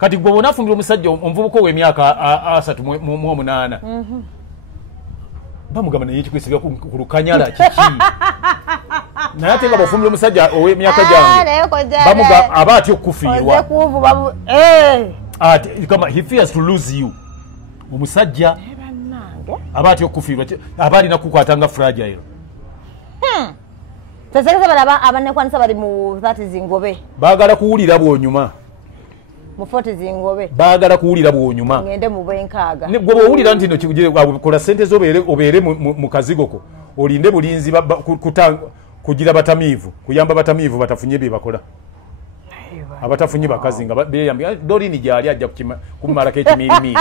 Kati gwe bonafumbira omusajja omuvubuka w'emyaka 38 bamugamba naye ekikwesibya ku lukanyala kiki naye ate nga bafumbira omusajja ow'emyaka gyange bamuga aba atya okufiirwa kama he fears to lose you omusajja aba atya okufiirwa aba alina kukwatanga fragile Sasa bala abanekwanisa bali mu 30 zingobe baagala kuwulira bwonyuma mu 40 zingobe baagala kuwulira bwonyuma ngende mu bwenkaaga ne gwe owulira nti no kigire kola sente obeere mu kazigoko olinde bulinzi kugira batamiivu kuyamba batamiivu batafunye bye bakola abatafunye bakazi nga beyambye Dorini gyali ajja kumalako ekimirimiri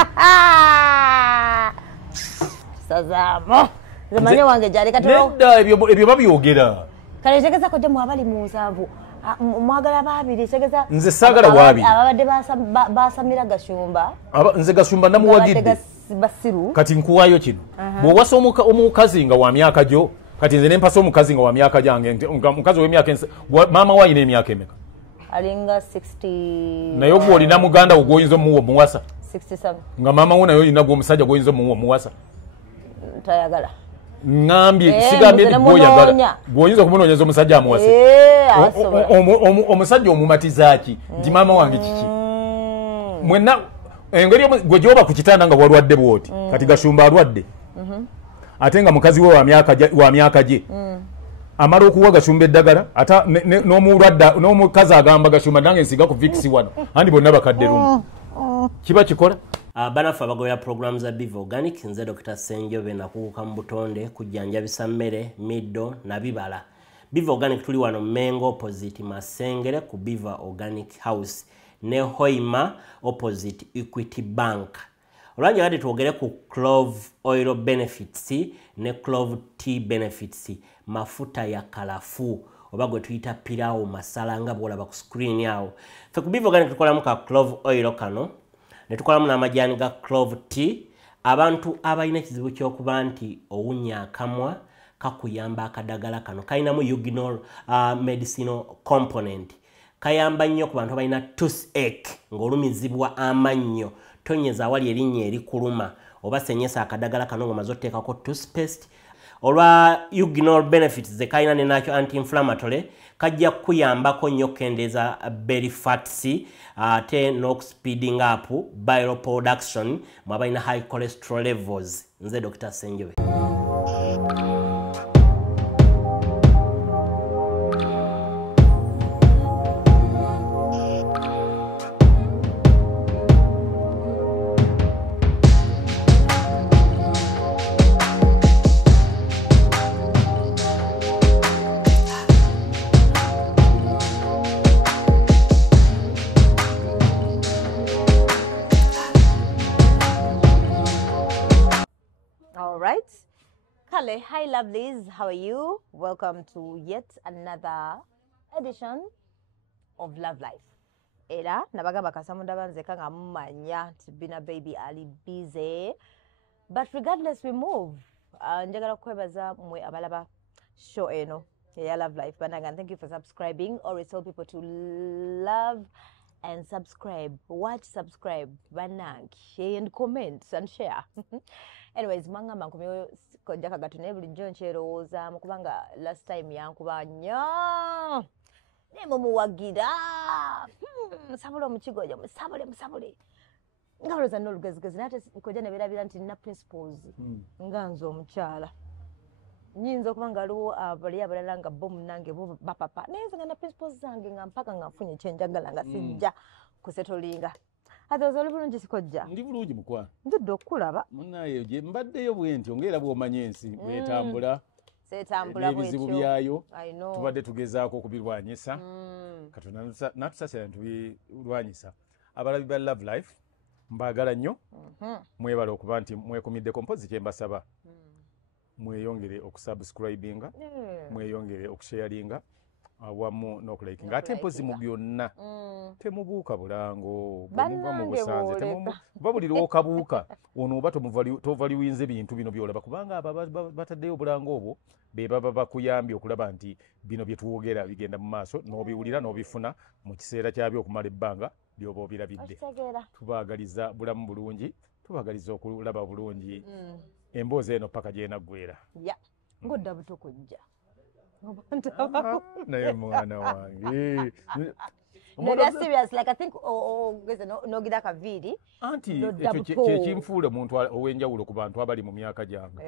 sazamo zamanye wange gyali katolo nedda ebyo babyogera kale tegeza ko demu abali mu nsavu mwagala babiri tegeza nze saagala bwabiri ababadde basamira gashumba nze gashumba namuwagidde basiru kati nkuwaayo kino bw'owasa omukazi nga wa myaka gyo kati nze nempasa omukazi nga wa myaka gyange mukazi w'emyaka maama we ayina emyaka emeka alinga 60 naye gwe olina muganda wo gw'oyinza omuwa omuwasa 67 nga maama we naye olina gweomusajja gw'oyinza omuwa omuwasa tayagala ngambye sigambye nti gwoyagala gwoyinza okumunoonyeza omusajja amuwase omusajja omumatiza ki nti maama wange kiki mwenna engeri gwe gyoba ku kitanda nga walwadde bwoti kati gashumba alwadde ate nga mukazi we wa myaka gye amala okuwa gashumba eddagala ate n'omukazi agamba gashumba nange nsiga ku viksi wano andi bonna bakadde lumu kiba kikola banafu abagoya programu za Biva Organic nze Dr. Senjobe nakuuka mu butonde kujjanjabisa mmere middo na bibala. Biva Organic tuli wano Mengo opposite Masengere ku Biva Organic House ne Hoima opposite Equity Bank. Olwanja wadi tuogere ku clove oil benefits ne clove tea benefits mafuta ya kalafu oba gwe tuyita pilau masala nga bwolaba ku screen yawo. Fe ku Biva Organic tukolamu ka clove oil kano ne tukolamu n'amajani ga clove tea abantu abalina ekizibu ky'okuba nti owunya akamwa kakuyamba akadagala kano kalinamu eugenol medicinal component kayamba nnyo ku bantu abalina toothache ng'olumizibwa amannyo tonyeza awali erinnya erikuluma oba senyesa akadagala kano ng'omaze otteekako toothpaste olwa eugenol benefits ze kalina ne nakyo anti-inflammatory kajja kuyambako nnyo okkendeeza belly fats ate n'okuspeeding up bile production mwabalina high cholesterol levels nze Dr. Senjobe. Hi lovelies, how are you? Welcome to yet another edition of Love Life. Era nabagamba kasamunda banzeka nga mumanya tibina baby ali busy. But regardless we move. Njagala kwebaza mwe abalaba show eno ya Love Life. Bananga, thank you for subscribing. Always tell people to love and subscribe. Watch, subscribe, banang, and comment and share. Anyways, manga mankumyo kojaka gatune buli njo ncheroza mukubanga last time yankuba nnyo nemo muwagira musabule mukigoja musabule ngabaloza n'olugezigezi nate koja nebirabira nti nina principles nganzo omukyala nyinza okubanga aliwo abali abalala nga bo munange bo bapapa nenze nga na principles zange nga mpaka nga nfunye ekyenjagala nga sijja kusetolinga Adozo bulungi sikojja. Ndi bulungi mukwa. Ndudde okulaba. Munaye je mbaddeyo bwenti ongera bwomanye ensi wetambula. Setambula bwetyo. Ebizibu byayo. I know. Tubadde tugezaako okubirwanyisa. Katonda natusasira ntubirwanyisa. Abalabi ba Love Life mbagala nnyo. Mwebala okuba nti mwekumidde kompozi kye mbasaba. Mweyongere okusubscribinga. Mweyongere okusharinga. Awamu n'okulayikinga ate mpozi mu byonna temubuuka bulango bw'omuva mu busanze babulira okabuuka ono oba tovaliwinze bintu bino byolaba kubanga aba bataddeyo obulango obwo be baba bakuyambye okulaba nti bino bye tuwogera bigenda mu maaso n'obiwulira n'obifuna mu kiseera kyabyo okumala ebbanga byoba obirabidde. Okitegeera. Tubaagaliza bulamu bulungi, tubaagaliza okulaba bulungi emboozi eno paka gyenaggwera. Ya ng'odda buto kujja. Naye mwana wange. No, that's serious. Like I think, no gida kaviri. Anti, kyekimfuula omuntu ow'enjawulo ku bantu abali mu myaka gyange.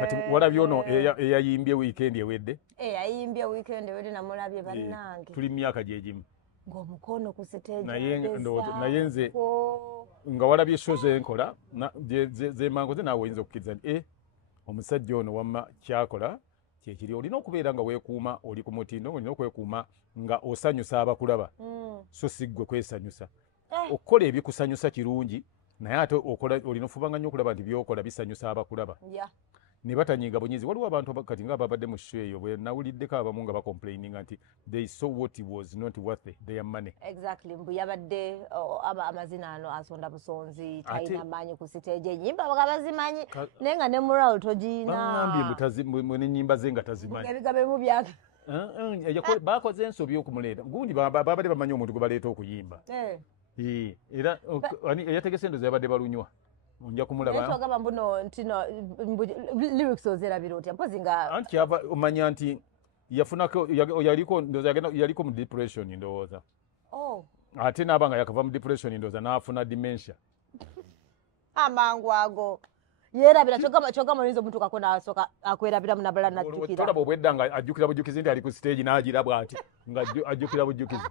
Kati walabye ono eyayimbye weekend ewedde. Yayimbye weekend ewedde namulabye bannange. Tuli mu myaka gye gimu. Ng'omukono ku stage. Naye nze nga walabye show zenkola zemango ze naawe oyinza okukkiriza nti omusajja ono wamma kyakola kyekiri olina okubeera nga weekuuma oli ku mutindo olina okwekuuma nga osanyusa abakulaba so si ggwe kwesanyusa okukola ebikusanyusa kirungi naye ate olina ofubanga nnyo okulaba nti byokola bisanyusa abakulaba ne batanyiga bunyizi waliwo abantu kati nga babadde mu show eyo bwe nawuliddeko abamu nga bacomplaininga nti they saw what it was not worth their money. Exactly. Mbu yabadde amazina ano asonda busonzi talina maanyi ku stage ennyimba bakabazimanyi naye nga ne moral togina. Bangambye n'ennyimba ze nga tazimanyi. Ebigambo mu byaka. Bakoze ensobi okumuleeta gundi babadde bamanyi omuntu gwe baleeta okuyimba. Era eyategese endozi yabadde balunywa. Nja kumulaba. Neto agamba mbuno ntino lyrics ozerabira otya mpozi nga anti ava omanya nti yafunako yaliko mu depression ndowooza. Ate n'abanga yakava mu depression ndowooza n'afuna dementia. Amangu ago. Yerabira kyogamba oyinza omuntu kako n'asooka akwerabira mu nabala n'ajjukira. Tolaba obwedda nga ajjukira bujukizi nti ali ku stage n'agirabwa ati nga ajjukira bujukizi.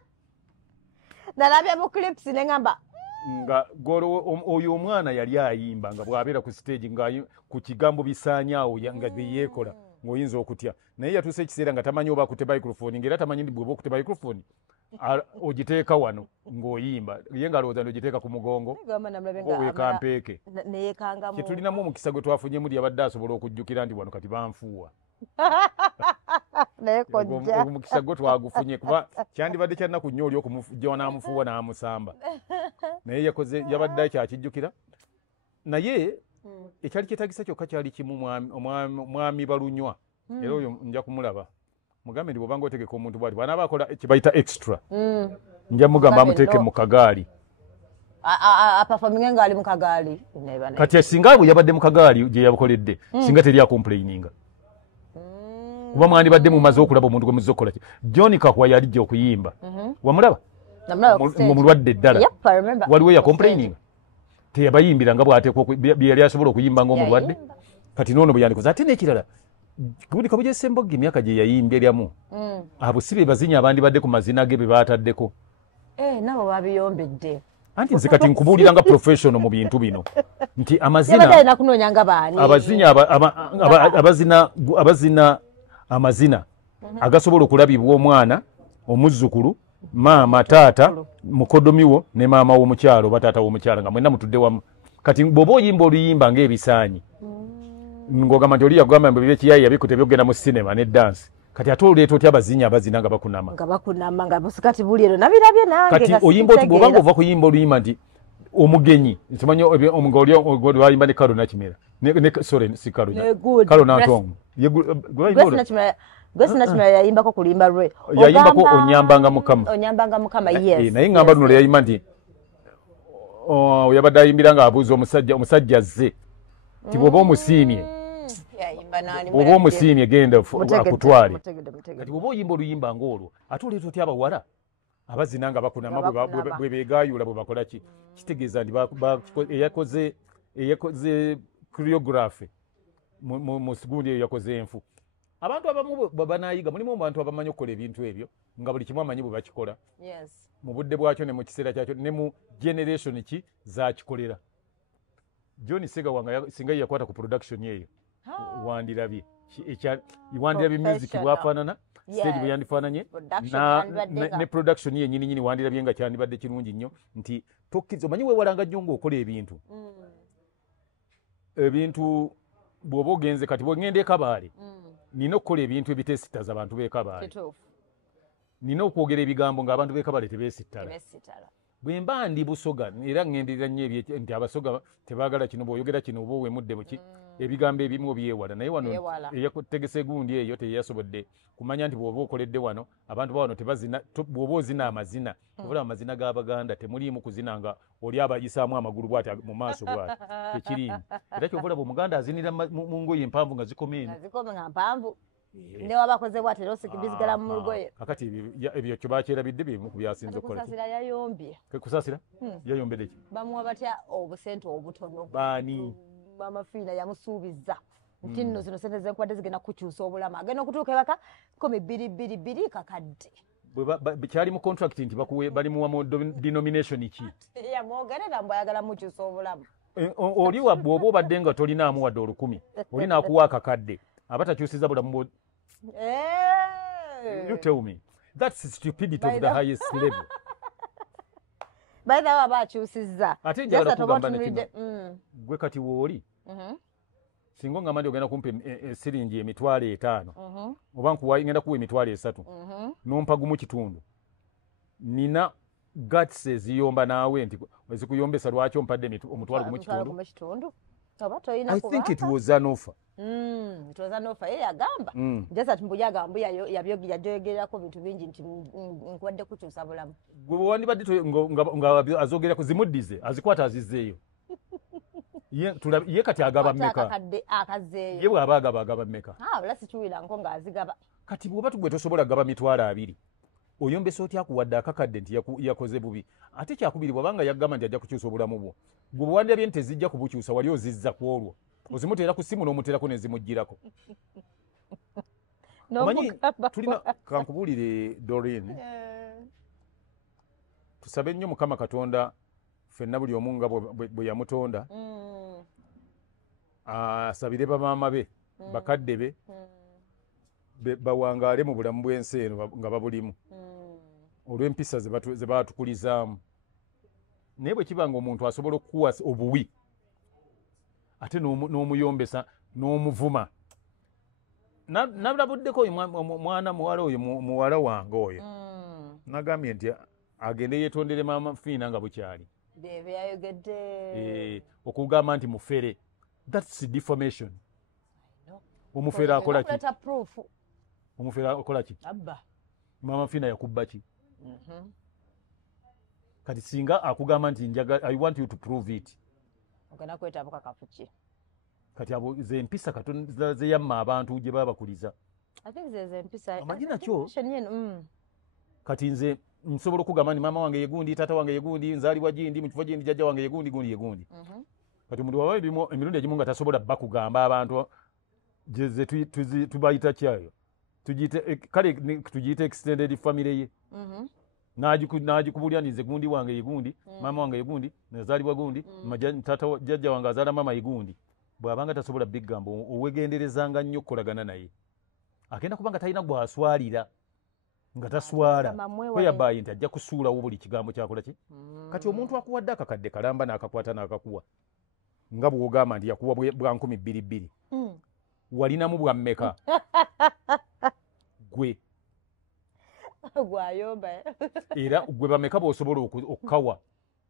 Nalabya mu clips ne ngamba nga goro oyo omwana yali ayimba nga bwabeera ku stage nga ku kigambo bisaanyaawo nga yeekola ng'oyinza okutya naye yatuuse ekiseera nga tamanyi oba akute microphone ng'era tamanyi ndi bw'oba okute microphone ogiteeka wano ng'oyimba ye ng'alowooza nti ogiteeka ku mugongo weekampeeke kyetulinamu omukisa gwe twafunyemu lyabadde asobola okujjukira nti wano kati banfuuwa omukisa gwe twagufunye kuba kyandibadde kyannaku nnyo oli okujja n'amufuuwa n'amusamba naye yabadde kyakijjukira naye ekyali kyetagisa kyokka kyali kimu mwami balunywa era oyo nja kumulaba mugambe ndi bw'obanga otegeka omuntu bwati bw'anaaba akola kyebayita extra nja mugamba amuteeke mu kagaali apafaminge ng'ali mu kagaali kati singa bwe yabadde mu kagaali gye yabukoledde singa teri akomplaininga kuba mwandibadde mumaze okulaba omuntu gwe muzze okukola ki John Kakwa yalijja okuyimba wamulaba mulwadde eddala waliwo yakomplaininga teyabayimbira nga bw'ateekwa byeyali asobola okuyimba ng'omulwadde kati noono bwe yandikoze ate n'ekirala gundi kabuje Sembogge emyaka gye yayimbye lyamu abo si be bazinyi abandibadde ku mazina ge be baataddeko nabo babiyombedde anti nze kati nkubuulira nga professional mu bintu bino nti amazina abazinyi abazina amazina agasobola okulabibwa omwana omuzzukulu maama taata mukodomiwo ne maama w'omukyalo oba taata w'omukyala nga mwenna mutudde wamu kati bw'oba oyimba oluyimba ng'ebisaanyi ng'ogamba nti oli yagamba mbu byekiyayi yabikuta byogenda mu sinema ne dansi kati ate oleeta otya abazinyi abazina nga bakunama nga busikati buli ero nabirabye nange kati oyimba oti bw'obanga ova kuyimba oluyimba nti omugenyi nkimanyi ng'olyayimba ne Kalo Nakimera sorry si Kalo Nantongo Grace Nakimera yayimbako kulimba lwe yayimbako onyambanga mukama yes naye ngamba luno yayimba nti yabadde ayimbira nga abuuza omusajja azze ti bw'oba omusiimye bw'oba omusiimye genda akutwale kati bw'oba oyimba oluyimba ng'olwo ate oleeta otya abawala abazina nga bakunama bwe beegaayula bwe bakola ki kitegeeza nti eyakoze choreography mu gundi eyo yakoze enfu abantu abamu babanayiga mulimu abantu abamanyi okukola ebintu ebyo nga buli kimu amanyi bwe bakikola mu budde bwakyo ne mu kiseera kyakyo ne mu generation ki zakikolera John Segawanga singa yakwata ku production eyo wandirabye music bwafaanana stage bwe yandifaananye ne production yennyini wandirabye nga kyandibadde kirungi nnyo nti tokkiza omanyi weewalanga nnyo ng'okola ebintu bw'oba ogenze kati bw'ogenda ekabaale nina okukola ebintu ebiteesittaza abantu b'ekabaale nina okwogera ebigambo ng'abantu b'ekabaale tebeesittala bwe mba ndi Busoga era ŋŋenderera nnyo nti Abasoga tebaagala kino bw'oyogera kino oba owemudde buki ebigambo ebimu byewala naye wano eyategese gundi eyo teyasobodde kumanya nti bw'oba okoledde wano abantu ba wano tebazina bw'oba ozina amazina obula amazina g'Abaganda temuliimu kuzina nga oli abayisaamu amagulu bw'ati mu maaso bw'ati tekiriimu era kyova olaba Omuganda azinira mu ngoye empanvu nga zikoma eno nga mpanvu ne wabakoze bw'ati era osikibizigala mu lugoye kakati ebyo kyo bakyerabidde bimu ku byasinze okukola kusaasira yayombye kusaasira yayombedde ki bamuwa batya obusente obutono baani Mama Fiina yamusuubiza nti nno zino sente zenkwadde zigenda kukyusa obulamu agenda okutuuka ebaka 222 kakadde kyali mu contract nti bali muwa denomination ki yamwogerera mbu ayagala mukyusa obulamu oli bw'oba obadde nga tolinaamu wadde 10,000 oli naakuwa akakadde aba takyusiza bulamu you tell me that's stupidity of the highest level by the way abakyusizza ate njagala kugamba nekino gwe kati wooli singa ngamba nti ogenda kumpa siringi emitwalo 5 oba ngenda kuwa emitwalo 3 nompa gumu kitundu nina guts eziyomba naawe nti ezikuyombesa lwaki ompadde omutwalo gumu kitundu I think it was an offer. It was an offer. Yagamba. Just at Mbuyaga Mbuya yajogerako bintu bingi nti nkwadde kukyusa bulamu. Gwe wandibadde nga azogera kuzimuddize azikwata azizzeeyo. Ye kati agaba mmeka? Akazeeyo. Ye bw'aba agaba mmeka? Wala sikiwira nko ng'azigaba. Kati bw'oba tugwe tosobola gaba mitwalo 2. Oyombesa otya kuwadde akakadde nti yakoze bubi ate kyakubiri bw'abanga yaggamba nti ajja kukyusa obulamu bwo gwe bwandabye nti tezijja kubukyusa wali ozizza ku olwo ozimuteera ku ssimu n'omuteerako nezimugirako omanyi tulina kankubuulire Doreen tusabe nnyo Mukama Katonda ffenna buli omu nga bwe yamutonda asabire bamaama be bakadde be bawangaale mu bulamu bw'ensi eno nga babulimu olw'empisa ze baatukulizaamu naye bwe kiba nga omuntu asobola okukuwa obuwi ate n'omuyombesa n'omuvuma nalabuddeko mwana muwala oyo muwala wange oyo nagambye nti agende yeetondere Maama Fiina nga bukyali okugamba nti mufere that's defamation omufere akola ki omufere akola ki Maama Fiina yakubba ki kati singa akugamba nti I want you to prove it ogenda kwetaabuka kafuki kati abo ze mpisa Katonda ze yamma abantu gye babakuliza amanyi nakyo kati nze nsobola okugamba nti maama wange yegundi taata wange yegundi nzaalibwa gindi mu kifo gindi jjajja wange yegundi gundi kati omuntu waba emirundi egimu nga tasobola bakugamba abantu ze tubayita kyayo kale tugiyita extended family ye n'agikubulya nti nze gundi wange yegundi maama wange yegundi nazaalibwa gundi taata jjajja wange azaala maama yegundi bw'abanga tasobola bigambo owegenderezanga nnyo okukolagana naye agenda kuba nga talina gw'aswalira nga taswala kweyabaye nti ajja kusuulawo buli kigambo kyakola ki kati omuntu akuwadde akakadde kalamba n'akakwata n'akakuwa nga bw'ogamba nti yakuwa bwa 2,200 walinamu bwa mmeka gwe gwayomba era gwe bameka bw'osobola okukawa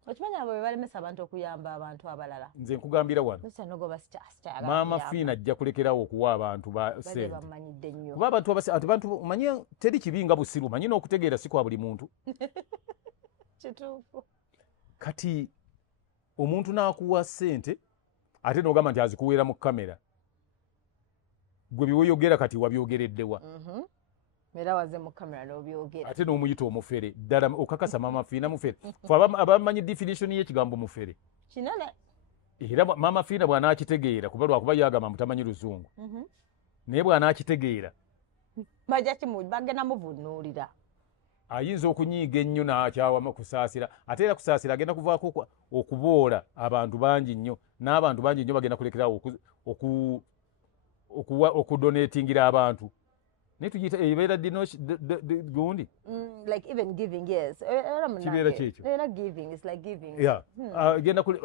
okimanya abo bebalemesa abantu okuyamba abantu abalala nze nkugambira wano Maama Fiina ajja kulekerawo okuwa abantu sente kuba abantu manye teri kibi nga busiru manyi n'okutegeera si kwa buli muntu kituufu kati omuntu n'akuwa sente ate n'ogamba nti azikuweera mu kamera gwe biweyogera kati wabyogereddewa era waze mu kamera n'obyogera ate n'omuyita omufere ddala okakasa Maama Fiina mufere fe abamanyi definition y'ekigambo mufere kinene era Maama Fiina bw'anaakitegeera kuba lwakuba yagamba mutamanyi luzungu naye bw'anaakitegeera bagenda muvunuulira ayinza okunyiiga ennyo n'akyawa kusaasira ate era kusaasira agenda kuvaako okuboola abantu bangi nnyo n'abantu bangi nnyo bagenda kulekerawo okudonatingira abantu naye tugiyita ebeera gundi like even giving yes kibeera kyekyo era giving is like giving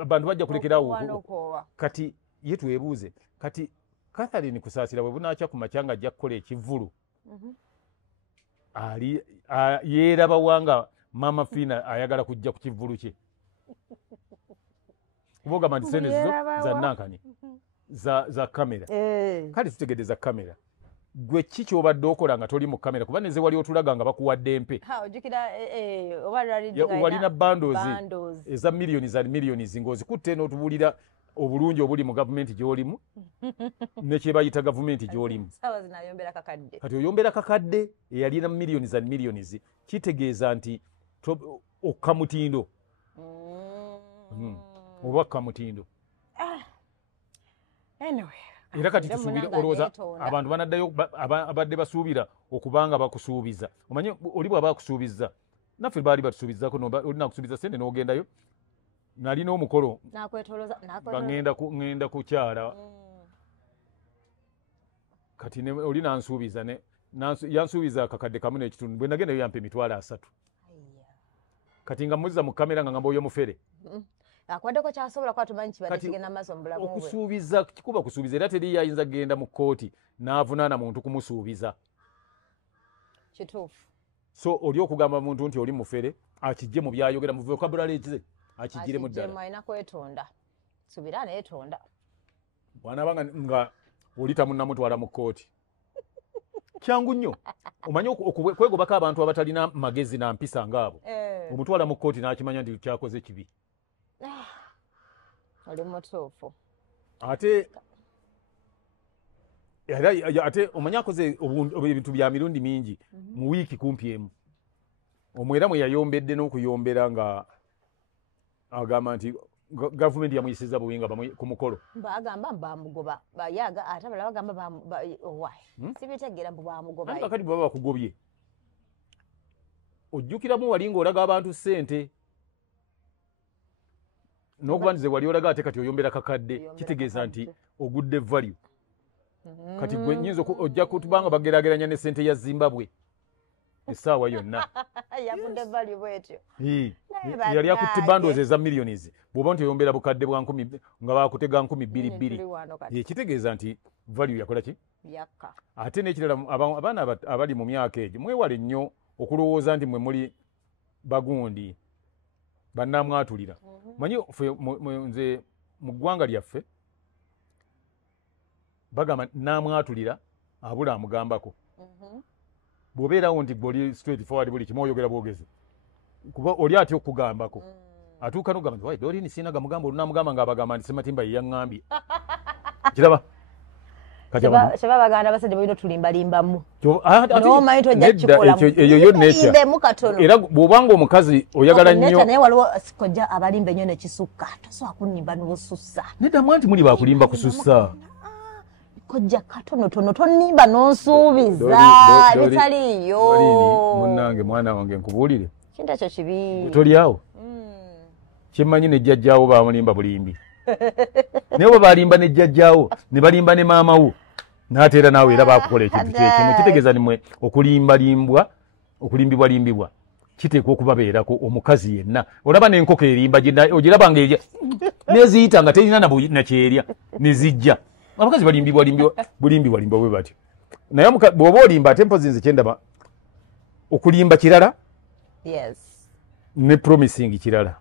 abantu bajja kulekerawo kati ye twebuuze kati Catherine kusaasira bwe bunaakya ku makya nga ajja kukola ekivvulu yeeraba wanga mama Fina ayagala kujja ku kivulu kye kubogamba nti sente zo za nankani za kamera kale tutegedde za kamera gwe kiki obadde okola nga toli mu kamera kuba neze wali otulaga nga bakuwadde mpe walina bandozi eza millions ng'ozikutte n'otubulira obulungi obuli mu gavumenti gy'olimu nekyebayita gavumenti gy'olimu kati oyombera kakadde eyalina millions kitegeeza nti okkamutindo oba kamutindo era kati tusuubira olowooza abantu banaddayo abadde basuubira okubanga bakusuubiza omanye oli bw'aba akusuubizza naffe baali batusuubizako olina kusuubiza sente n'ogendayo nalina omukolo ngenda kukyala kati oli nansuubiza yansuubiza akakadde kamu n'ekitundu bwe nagendayo yampa emitwalo 3 kati nga muzza mu kamera nga ngamba oyo mufere akwaddeko kyasobola kuba tumanyi kibadde kigenda maaso mu bulamu bwe okusuubiza kikuba kusuubiza era teri yayinza genda mu kkooti n'avunaana muntu kumusuubiza kituufu so oli okugamba muntu nti oli mufere akijje mu byayogera mu vocabulary ze akijjiremu ddala alina kwetonda subira neetonda bw'anaaba nga oli tamunnamutwala mu kkooti kyangu nnyo omanye kwegobako abantu abatalina magezi na mpisa ngaabo omutwala mu kkooti n'akimanya nti kyakoze kibi oli mutuufu ate omanye akoze ebintu bya mirundi mingi mu wiiki kumpi emu omwera mwe yayombedde n'okuyombera nga agamba nti gavumenti yamuyisiza buwinga ku mukolo bagamba bamugoba bayaga ate abalala bagamba sibitegeera mbu bamugoba kakati baba bakugobye ojjukiramu wali ng'olaga abantu ssente n'okuba nti ze wali olaga ate kati oyombera kakadde kitegeeza nti ogudde value kati gwe nyinza ojja kutubanga bageraageranya ne ssente ya Zimbabwe essaawa yonna yavudde value bwetyo yali akutte bandozi eza millions bw'oba nti oyombera bukadde bwa 10 nga bakutega 2,200 kitegeeza nti value yakola ki ate n'ekirala abaana abali mu myaka egyo mwewale nnyo okulowooza nti mwe muli bagundi bannamwatulira manyi nze mu ggwanga lyaffe bagamba namwatulira abula amugambako bw'obeerawo nti gweoli straight forward buli kimu oyogera bwogezi kuba oli atya okugambako atuuka n'ogamba nti dolini siina gamugamba olunamugamba ng'abagamba nti Sematimba ye yaŋŋambye kiraba kyeba baganda basajja balina otulimbalimbamu n'omanyi tojja kukikolamu eyo yo nature katono era bw'obanga omukazi oyagala nnyo naye waliwo kojja abalimba ennyo nekisukka tosobola kunnimba n'osussa neddamu nti muli bakulimba kusussa kojja katonotono tonimba n'onsuubiza ebitaliiyo munnange mwana wange nkubuulire kintu ekyo kibi toli awo kyemmanyi ne jjajjaawo bamulimba bulimbi naye bwe balimba ne jjajjaawo ne balimba ne maama wo n'ate era naawe era baakukola ekintu kyekimu kitegeeza nimwe okulimbibwalimbibwa kiteekwa okubabeerako omukazi yenna olaba n'enkoko erimba ogiraba nga neziyita nga terina nakyerya nezijja abakazi bulimbibwalimba bwe batyo naye bw'oba olimba ate mpozi nze kyendaba okulimba kirala ne promising kirala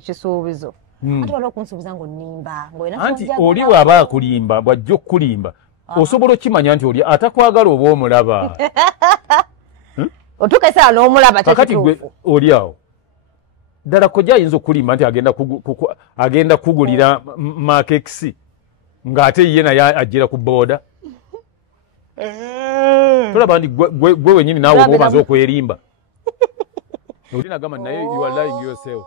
kisuubizo ate waliwo okunsuubiza ng'onnimba anti oli bw'aba akulimba bw'ajja okukulimba osobola okimanya nti oli atakwagala oba omulaba otuuka esaala n'omulaba kakati gwe oli awo ddala kojja ayinza okulimba nti agenda kugulira makekisi ng'ate ye naye ajjira ku booda tolaba nti gwe wenyini naawe oba omaze okwerimba oli nagamba naye you are lying yourself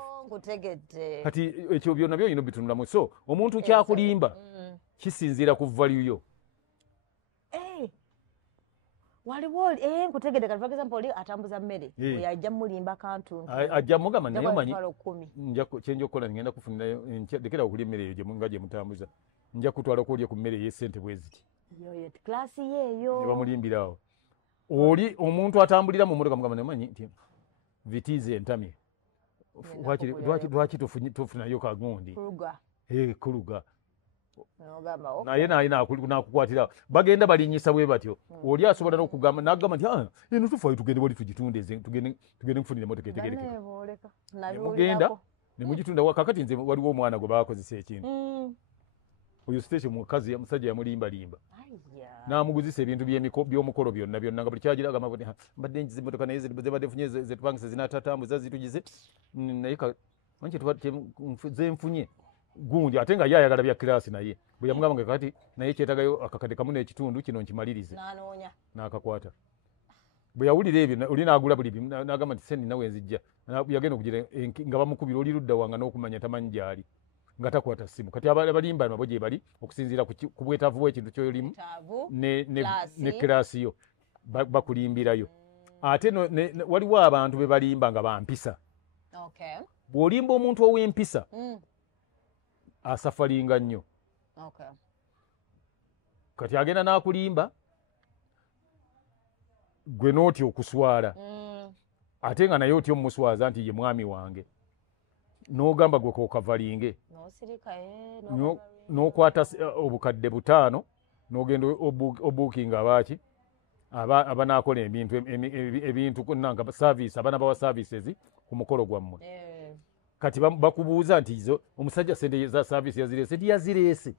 kati ekyo byonna byolina bitunulamu so omuntu kyakulimba kisinziira ku value yo waliwo nkutegedde kati for example oli atambuza mmere oyo ajja mulimba kantu ajja mugamba naye omanyi kyenja okukola ngenda kufunirayo lekera okulya emmere eyo nga gye mutambuza nja kutwala okulya ku mmere ey'essente bwe ziti klasi yeeyo ne bamulimbirawo oli omuntu atambulira mu motoka mugamba namanyi nti vitize entamye lwaki tufunayo kagundi kuluga N'ogamba naye nakukwatira bagenda balinyisa bwe batyo oli asobola n'okugamba n'agamba nti eno tufayo tugende wali tugitunde tugende kufunira emotoka etegerekeka nemugenda nemugitunda kakati nze waliwo omwana gwe bakozesa ekintu oyo station mukazi musajja yamulimbalimba n'amuguzisa ebintu by'omukolo byonna nga buli kyagira agamba mbadde njiza emmotoka naye zibadde funye zetupangisa zinatatambuza zitugize naye zenfunye gundi ate nga ye ayagala bya kirasi naye bwe yamugamba nga kati naye kyetagayo akakade kamu n'ekitundu kino nkimalirize n'akakwata bwe yawulira ebyo oli n'agula buli bimu n'agamba nti sendi nawe nzijja yagenda okugira nga bamukubira oli ludda wanga n'okumanya tamanyi gyali nga takwata ssimu kati abalimba nabo gye bali okusinziira ku bwetaavu bw'ekintu kyolimu ne kirasi yo bakulimbirayo ate waliwo abantu be balimba nga bampisa bw'olimba omuntu ow'empisa asafalinga nnyo kati agenda n'akulimba gwe n'otya okuswala ate nga naye otya omuswaza nti ye mwami wange n'ogamba gwe kokavalinge n'okwata obukadde 5 n'ogenda obuukinga abaaki abanaakola ebintu nanga service abana bawa services ku mukolo gwammwe kati bakubuuza nti izo omusajja sente za service yazirese yazireese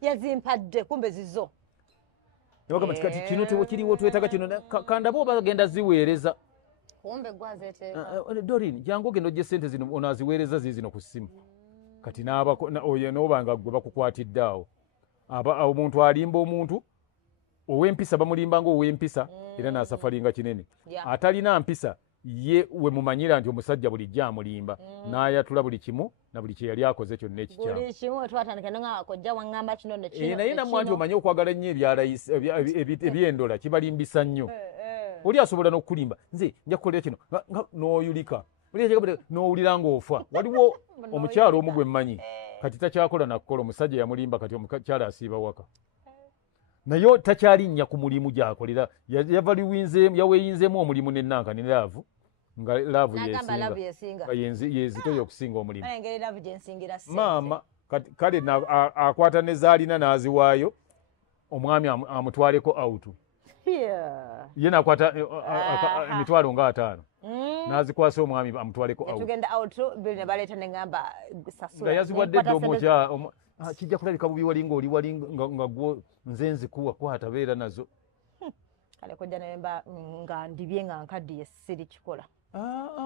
yazimpadde kumbe zizo nebagamba kati kino kiriwo twetaaga kino kandabo bagenda ziweereza kumbe gwazeteeka Dorin jangu ogenda ojje sente zino onaaziweereza zizino ku ssimu kati oyo n'obanga gwe bakukwatidde awo omuntu alimba omuntu ow'empisa bamulimba ng'ow'empisa era n'asafalinga kinene atalina mpisa ye we mumanyira nti omusajja bulijjo amulimba n'ayatula buli kimu na buli kye yali akoze kyonna ekikyamu buli kimu twatandika nga kojja waŋŋamba kino ne kino naye nammwe anti omanye okwagala nnyo ebyendola kibalimbisa nnyo oli asobola n'okukulimba nze nja kukolera kino n'oyulika n'owulira ng'ofa waliwo omukyalo omu gwe mmanyi kati takyakola nakukola omusajja yamulimba kati omukyala asiiba waka naye takyalinnya ku mulimu gyakolera yaweeyinzeemu omulimu n'ennanka ne laavu nga laavu yezitoyo okusinga omulimu maama kale akwata ne zaalina n'aziwaayo omwami amutwaleko autu ye nakwata emitwalo nga 5 n'azikwasa omwami amutwaleko nga yaziwadde dde omukya kijja kulabika bubi wali ngaoli nga gwo nze nzikuwa kwata beera nazo kale kojja nemba nga ndibye nga nkaddiye siri kikola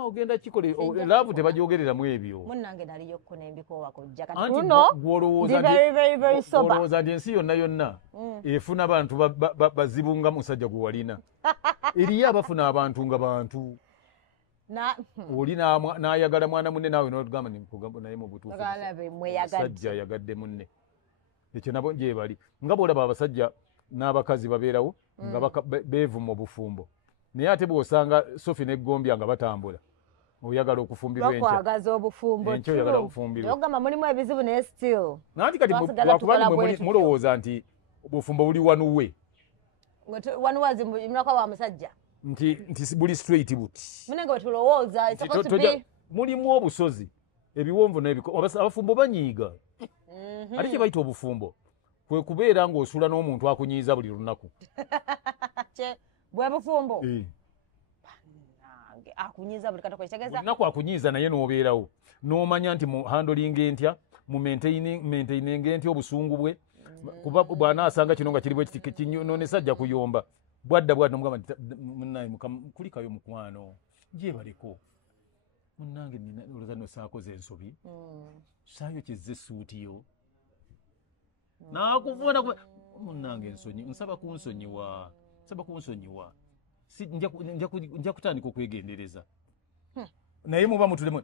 ogenda kikole laavu tebajoogereramu ebyo munnange naliyokko nembikowa kojja kati kuno gwolowooza nti ensi yonna efuna abantu bazibu nga musajja gwe walina eriyo abafuna abantu nga bantu oli n'ayagala mwana munne naawe nogamba naye mu butuufu musajja ayagadde munne ekyo nabo gyebali nga bwolaba abasajja n'abakazi babeerawo nga beevuma obufumbo naye ate bw'osanga Sophie ne Gombya nga batambula oyagala okufumbirwa bakwagaza obufumbo oyagala okufumbirwa ogamba mulimu ebizibu naye still nanti kati lwakuba mulowooza nti obufumbo buli wanuwe wanuwazi mnakwa wa musajja nti buli straight buti munenge wetulowooza mulimu obusozi ebiwonvu abafumbo banyiiga ate kye bayita obufumbo kwe kubeera ng'osula n'omuntu akunyiiza buli lunaku bwe bufumbo akunyiiza buli katoko kitegeeza lunaku akunyiiza naye n'obeerawo n'omanya nti mu handling entya mu maintaining entya obusungu bwe kuba bw'anaasanga kino nga kiriwo kinonesa ajja kuyomba bwadda nomugamba nti munnaye kulikayo mukwano gyebaleko munnange olowooza nosaakoze ensobi saayo kyezza essuuti yo naakuvuna munnange ensonyi nsaba kunsonyiwa nja kutandika okwegendereza naye muba mutulemu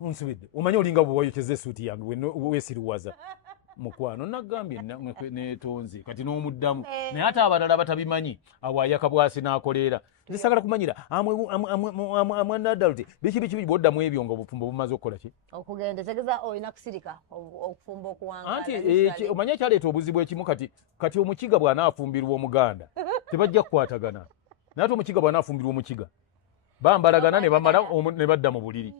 nsobedde omanye olinga bwewayokyeza essuuti yange weesiriwaza mukwano nagambye netonze kati n'omuddamu naye ate abalala batabimanyi awaayaka bwasi n'akoleera nzisagala kumanyira amwanadaluti biki bwoddamu ebyo nga obufumbo bumaze okukola ki okugenda tegeza olina kusirika okufumba okuwangala anti omanye ekyaleeta obuzibu ekimu kati omukiga bw'anaafumbirwa omuganda tebajja kukwatagana naye ate omukiga bw'anaafumbirwa omukiga bambalagana ne bamala ne badda mu buliri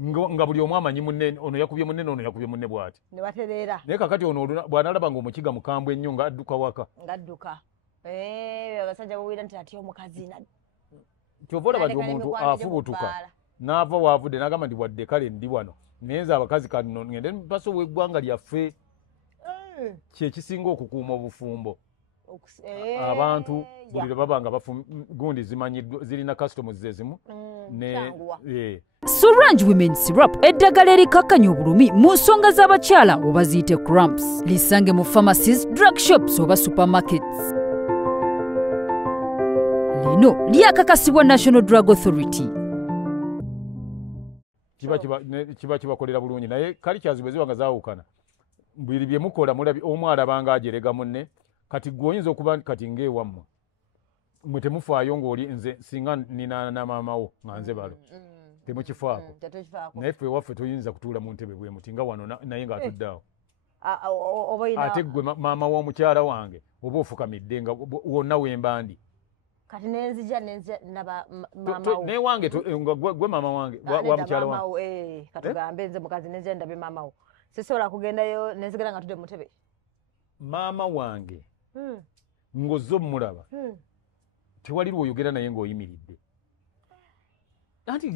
nga buli omu amanyi munne ono yakubye munne n'ono yakubye munne bw'ati ne batereera naye kakati ono bw'analaba ng'omukiga mukambwe ennyo ng'adduka waka ng'adduka abasajja bawira nti ati omukazi kyova olaba nti omuntu afubutuka n'ava waavudde n'agamba nti wadde kale ndi wano naye nze abakazi kano ngende mpaso w'eggwanga lyaffe kyekisinga okukuuma obufumbo abantu buli lwe baba nga gundi zimanyiddwa zirina customers zezimu Sorange Women Syrup eddagala erikakkanya obulumi mu nsonga z'abakyala oba ziyite cramps lisange mu pharmacies, drug shops oba supermarkets. Lino lyakakasibwa National Drug Authority. kiba kibakolera bulungi naye cultures bwe ziba nga zaawukana buli bye mukola mulabi omu alabanga ajerega munne kati gwe oyinza okuba kati ng'ewammwe mwe temufaayo ng'oli nze singa nina na maama wo nga nze balo temukifaako naye ffe ewaffe toyinza kutuula mu ntebe bwe muti nga wano naye ng'atudde awo ate gwe maama w'omukyala wange oba ofukamidde nga wonna wembandi kati nenzija naba mama naye wange gwe maama wange wa mukyala wange katugambe nze mukazi nenzija ndabe maama wo sisobola kugendayo nenzigala nga tudde mu ntebe maama wange ng'ozze omulaba tewali lw'oyogera naye ng'oyimiridde anti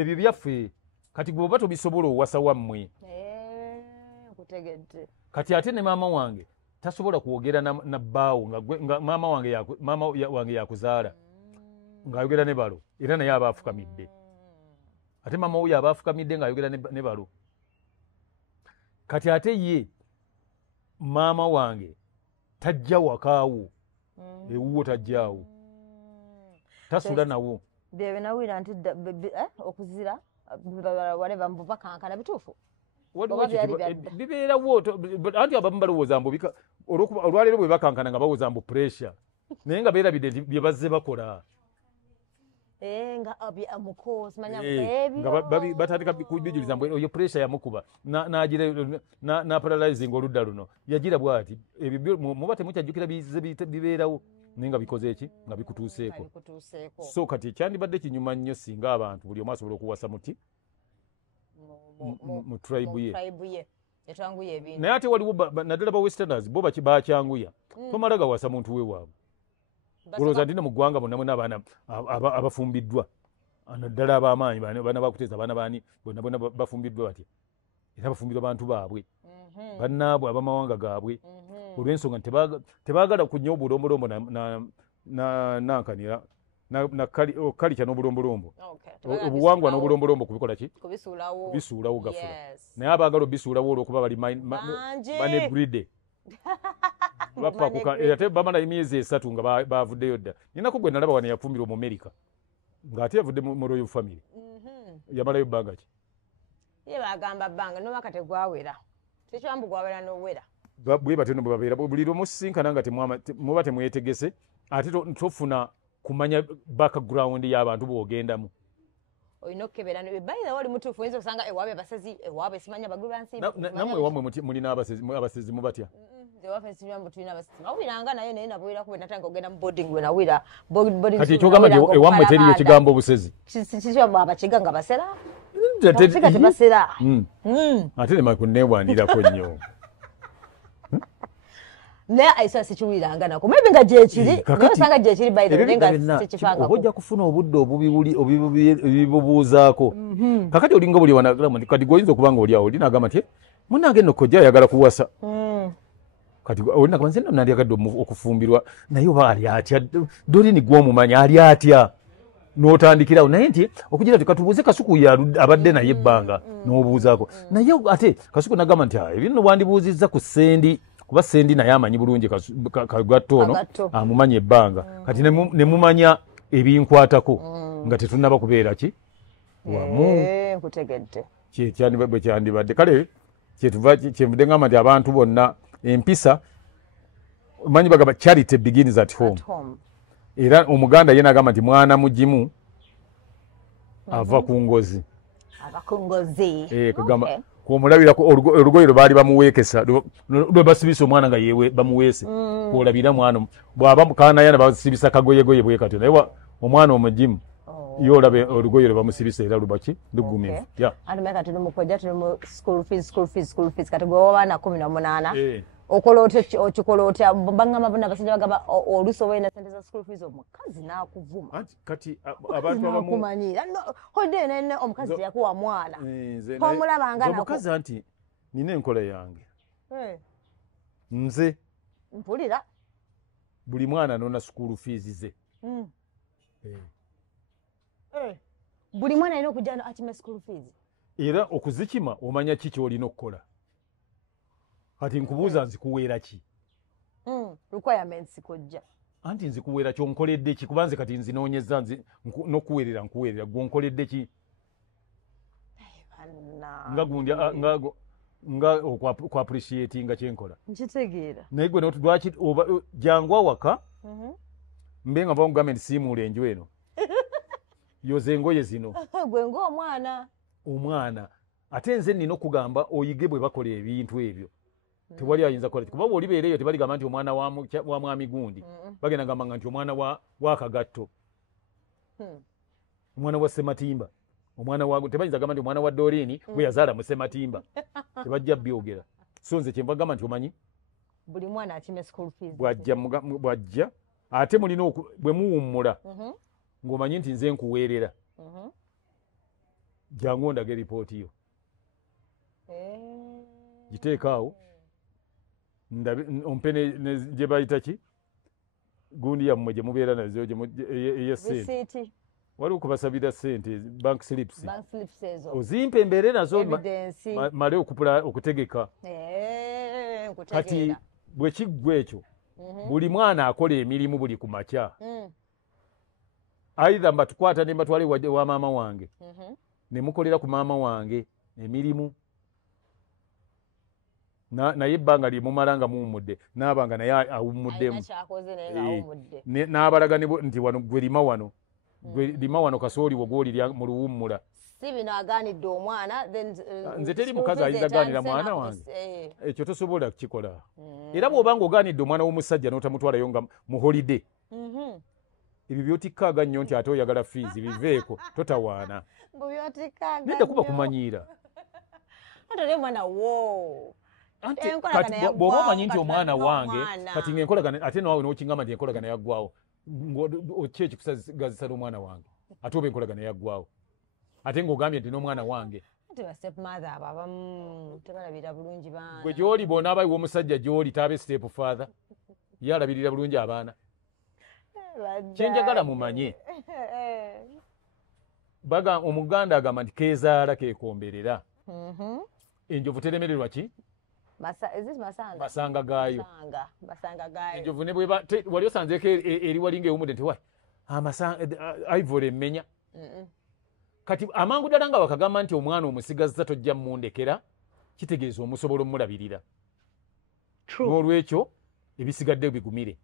ebyo byaffe kati gwe oba tobisobola owasa wammwe kati ate ne maama wange tasobola kwogera na bbaawo nga maama wange yakuzaala ng'ayogera ne balo era naye aba afukamidde ate maama wuyo aba afukamidde ng'ayogera ne balo kati ate ye maama wange tajja wakaawo ewuwo tajjaawo tasula nawo bye nawira nti okuzira whatever mbu bakankana bituufu bibeerawo anti abamu balowooza mbu olwaleero bwe bakankana nga bawooza mbu pressure naye nga beerabidde nti bye bazze bakola nga batandika kubijuliza mbu oyo pressure yamukuba n'aparalyzing oludda luno yagira bw'ati ebyo muba temukyajjukira bibeerawo naye nga bikoze eki nga bikutuuseeko so kati kyandibadde kinyuma nnyo singa abantu buli omu asobola okuwasa muti mu tribe ye naye ate waliwo naddala ba westerners bo bakyanguya tomala gawasa muntu weewaabwe olowooza nti ne mu ggwanga bonna mwena abaana abafumbiddwa naddala ab'amaanyi baana bakuteeza abaana baani bonna bonna bafumbiddwa batya era bafumbirwa bantu baabwe bannaabwe ab'amawanga gaabwe olw'ensonga tebaagala kunywa obulombolombo nankanira kalica n'obulombolombo obuwangwa n'obulombolombo kubikola ki kubisuulawo gafula naye abaagala obisuulawo olw'okuba bali banegride bapakuka ate bamala emyezi 3 nga bavuddeyo dda ninako gwe nalaba wano yafumbirwa mu America ng'ate yavudde mu Royal Family yamalayo bbanga ki ye bagamba bbanga n'omwaka tegwawera tekyambu gwawera n'owera bwe batyo no bwe babeera buli lwomusinkana nga muba temwetegese ate tofuna kumanya background y'abantu bw'ogendamu olina okukebera bayira wali mutuufu oyinza okusanga ewaabwe abasezi ewaabwe simanya abagwi bansimbi nammwe ewammwe mulina abasezi mubatya ewaffe sinyambu tulina abasezi nawuliranga naye nabwirako bwe natandika okugenda mu boarding bwe nawulira kati ekyogamba nti ewammwe teriyo kigambo obusezi kikiba abakiga nga basera abakiga tebasera ate nemakuneebwanirako nnyo naye aisa sikiwuliranga nako maybe nga gyekiri nosanga gyekiri by the way nga sikifangako ojja kufuna obudde obubibuuzaako kakati olinga buli wanagamba kati goyinza okuba nga oli awo olinagamba nti munange nno kojja ayagala kuwasa kati olinagamba nze nandyagadde okufumbirwa naye oba ali atya dolini gw'omumanya ali atya n'otandikirawo naye nti okugira tukatubuuze kasuku abadde naye ebbanga n'obuuzaako naye ate kasuku nagamba nti ebino wandibuuzizza ku sendi kuba sendi naye amanyi bulungi kagatto ono amumanya ebbanga kati ne mumanya ebinkwatako nga tetunnaba kubeera ki wamu bwe kyandibadde kale kyenvudde ngamba nti abantu bonna empisa manyi bagamba charity begins at home era omuganda ye nagamba nti mwana mugimu ava ku ngozi kugamba kumulabirako olugoye lwe baali bamuweekesa lwe basibisa omwana nga yewe bamuweese kwolabira mwana bw'aba mukaanayana basibisa kagoyegoye bwe katyo naye omwana omugimu yolabe olugoye lwe bamusibisa era lubaki lugumivu. Yeah. Atumeka tuli mukoja tuli mu school fees kati gwe wabana 18. Okola okikola otya bangamba bonna basajja bagamba oluso wena sente za school fees omukazi n'akuvuma. Kati abantu abamu kumanyira hode nene omukazi yakuwa mwana. Omulabanga nako. Omukazi anti nina enkola yange. Nze mpulira buli mwana nona school fees ze. Buli mwana alina okujja akime school fees. Era okuzikima omanya kiki olina okukola. Kati nkubuuza nzikuweera ki? Requirements kujja. Anti nzikuweera kyonkoledde ki kubanze kati nzinoonyeza n'okuweerera nkuweerera gwonkoledde ki? Nga gundi nga okwapreciatinga kyenkola. Nkitegeera. Naye gwe lwaki jangu awaka mbe nga bamugamba nti siimuula enju eno. Yoza engoye zino. Gwe ng'omwana. Omwana. Ate nze nina okugamba oyige bwe bakola ebintu ebyo. Tewali ayinza kola kuba olibeera eyo tebaligamba nti omwana wa mwami gundi. Bagenda gamba nti omwana wa Kagatto. Omwana wa Sematimba. Omwana wa tebayinza gamba nti omwana wa Dorini we yazaala mu Sematimba. Tebajja byogera. So nze kyenva gamba nti omanyi buli mwana akime school fees. Bwajja ate mulina bwe muwummula ng'omanyi nti nze nkuweerera. Jangu ondage ripooti yo. Giteekaawo ompene gye bayita ki gundi yammwe gye mubeera nazo ey'essente. Waliwo kubasabira ssente bank slips ezo. Ozimpe embeere nazo male okutegeka. Kati bwe kiggwa ekyo buli mwana akola emirimu buli ku makya. Aidha mbatukwata ne mbatwale wa maama wange. Ne mukolera ku maama wange emirimu. Naye ebbanga lyemumalanga muwummudde n'abanga naye awummuddemu. N'abalaga nti wano gwe lima wano. Gwe lima wano kasooli wo gw'olirya mu luwummula. Si bino agaanidde omwana. Nze teri mukazi ayinza agaanira mwana wange. Ekyo tosobola kukikola. Era bw'obanga ogaanidde omwana w'omusajja n'otamutwalayo nga mu holiday. Ebyo byotikkaaga nnyo nti ate oyagala fees biveeko totawaana. Nedda kuba kumanyiira. Ate mwana wo. Kati bw'oba omanyi nti omwana wange kati ng'enkolagana ate naawe n'okingamba nti enkolagana yaggwawo ki ekikusagazisala omwana wange ate oba enkolagana yaggwawo ate ng'ogambye nti n'omwana wange gwe gy'oli bw'onaabayiwa omusajja gy'oli taabe step father ye alabirira bulungi abaana. Kyenjagala mumanye omuganda agamba nti keezaala keekomberera. Enjovu teremererwa ki? Masanga gaayo. Enjovu ne bweba wali osanzeeko eri walinga ewumudde nti Ivory emmenya. Kati amangu ddala nga bakagamba nti omwana omusigazza tojja mundekera kitegeeza omusobola omulabirira. N'olwekyo ebisigadde bigumire.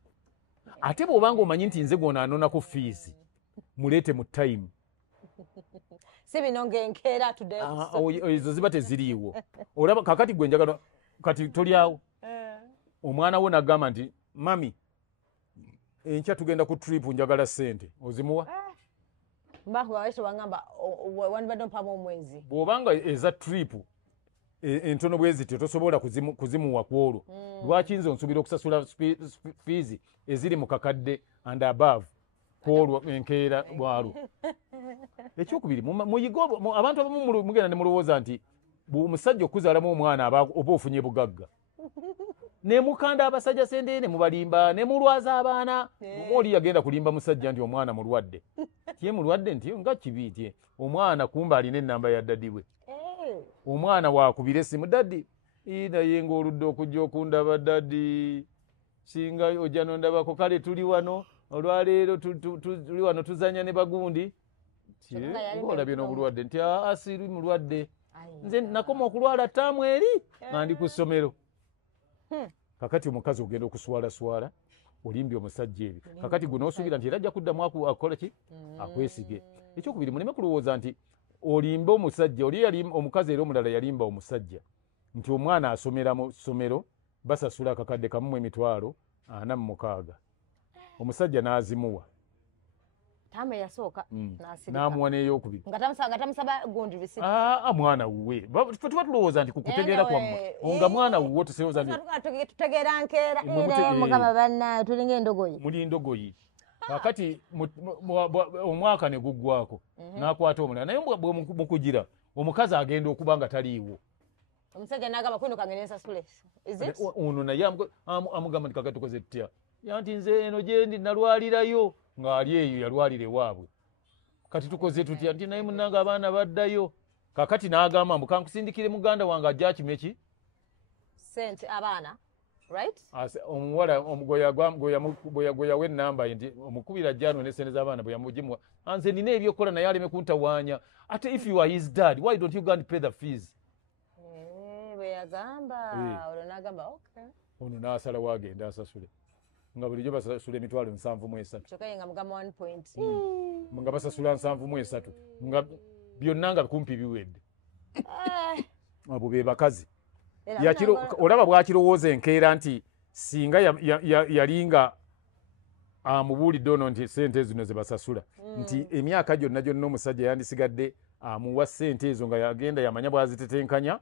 Ate bw'obanga omanyi nti nze gw'onaanonako fees muleete mu time. Si bino ng'enkeera tudde. Ezo ziba teziriiwo. Olaba kakati gwe njagala kati tolyawo. Omwana wo n'agamba nti mami enkya tugenda ku trip njagala ssente ozimuwa? Bw'obanga eza trip entono bwe zityo tosobola kuzimuwa ku olwo. Lwaki nze onsubira okusasula fees eziri mu kakadde and above kwolwo enkeera bwalo. Ekyokubiri muyiga abantu abamu mugenda ne mulowooza nti omusajja okuzaalamu omwana oba ofunye bugagga. Ne mukanda abasajja sente ne mubalimba ne mulwaza abaana. Oli yagenda kulimba musajja nti omwana mulwadde. Tiye mulwadde nti nga kibiitye. Omwana kumba alina ennamba ya daddi we. Omwana waakubira essimu daddi. Naye ng'oludde okujja okundaba daddi. Singa ojja nondabako kale tuli wano. Olwaleero tuli wano tuzanya ne bagundi. Olabye n'obulwadde nti asiri mulwadde. Nze nakoma okulwala ttaamu eri nga ndi ku ssomero. Kakati omukazi ogenda okuswalaswala olimbye omusajja ebyo. Kakati gwe n'osuubira nti era ajja kuddamu akola ki? Akwesige. Ekyokubiri muleme kulowooza nti olimba omusajja oli omukazi era omulala yalimba omusajja nti omwana asomera mu ssomero basasula akakadde kamu 46,000 omusajja n'azimuwa tame yasooka n'asirika n'amuwa n'eyokubiri nga tamusaba gundi receipt mwana wuwe tuba tulowooza nti kukutegeera kwammwe nga mwana wuwe tusewoza nti tutegeera nkeera era mugamba bannaye tulinga endogoyi muli endogoyi kakati omwaka ne guggwako n'akwata omulala naye bwe mukugira omukazi agenda okuba nga taliiwo omusajja n'agamba kwino kangene nsasule ono naye amugamba nti kakati tukoze tutya yanti nze eno gyendi nalwalirayo ng'ali eyo yalwalira ewaabwe kati tukoze tutya nti naye munnanga abaana baddayo kakati n'agamba mbu kankusindikire muganda wange ajja kimeki sente abaana right omuwala bwe yawa enamba nti omukubira jjano ne sente z'abaana bwe yamugimuwa nze nina ebyokukola naye aleme kuntawaanya ate if you are his dad why don't you go and pay the fees bwe yagamba olwo n'agamba okay ono n'asalawo agenda asasule nga bulijjo basasula emitwalo 7.3 kyokka ye nga mugamba 1 point nga basasula 7.3 nga byonna nga kumpi biwedde abo be bakazi olaba bwakirowooza enkeera nti singa yalinga amubuulidde ono nti sente zino ze basasula nti emyaka gyonna gyonna omusajja yandisigadde amuwa sente ezo nga yagenda yamanya bwazitetenkanya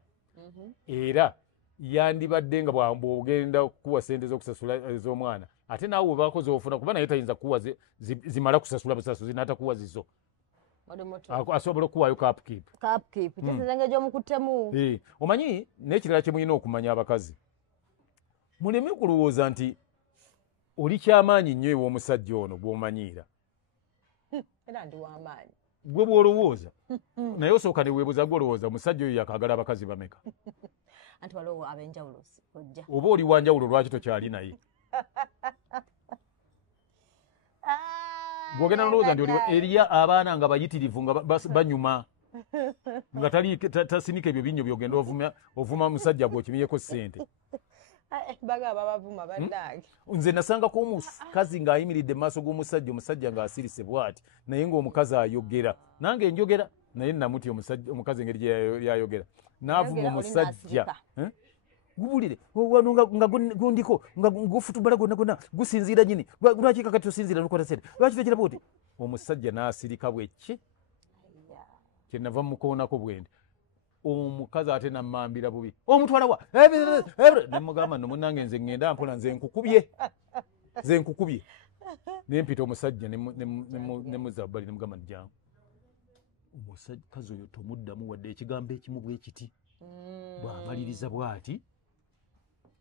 era yandibadde nga bw'ogenda kuwa sente z'okusasula ez'omwana ate naawe webaako z'ofuna kuba naye tayinza kuwa zimala kusasula busasula zinaatakuwa zizo asobola okuwaayo capkeep kyesezange gy'omukuttemu omanyi n'ekirala kye mulina okumanya abakazi muleme kulowooza nti oli kyamaanyi nnyo ew'omusajja ono gw'omanyiira era ndi w'amaanyi gwe bw'olowooza naye osooka ne weebuuza gw'olowooza omusajja oyo yakaagala abakazi bameka anti waliwo ab'enjawulo ojja oba oli wanjawulo lwaki tokyali naye bw'ogenda nolowooza nti eriya abaana nga bayitirivu nga banyuma nga tasinika ebyo binnyo byogenda ovuma musajja gw'okimiyeko ssente bagamba bavuma bannange nze nasangako omukazi ng'ayimiridde mu maaso g'omusajja omusajja ng'asirise bw'ati naye ng'omukazi ayogera nange njogera naye namuti omukazi engeri gye yayogera n'avuma omusajja gubulire wano nga gundiko nga gufutubala gonna gonna gusinziira nyini lwaki kakati tosinziira nukwata sente lwaki tokiraba oti omusajja n'asirika bweki kyenava mukoonako bwendi omukazi ate nammambira bubi omutwala wa nemugamba nno munnange nze ŋŋenda mpola nze nkukubye nempita omusajja nemuzabbali nemugamba njangu omusajjakazi oyo tomuddamu wadde ekigambo ekimu bwe kiti bw'amaliriza bw'ati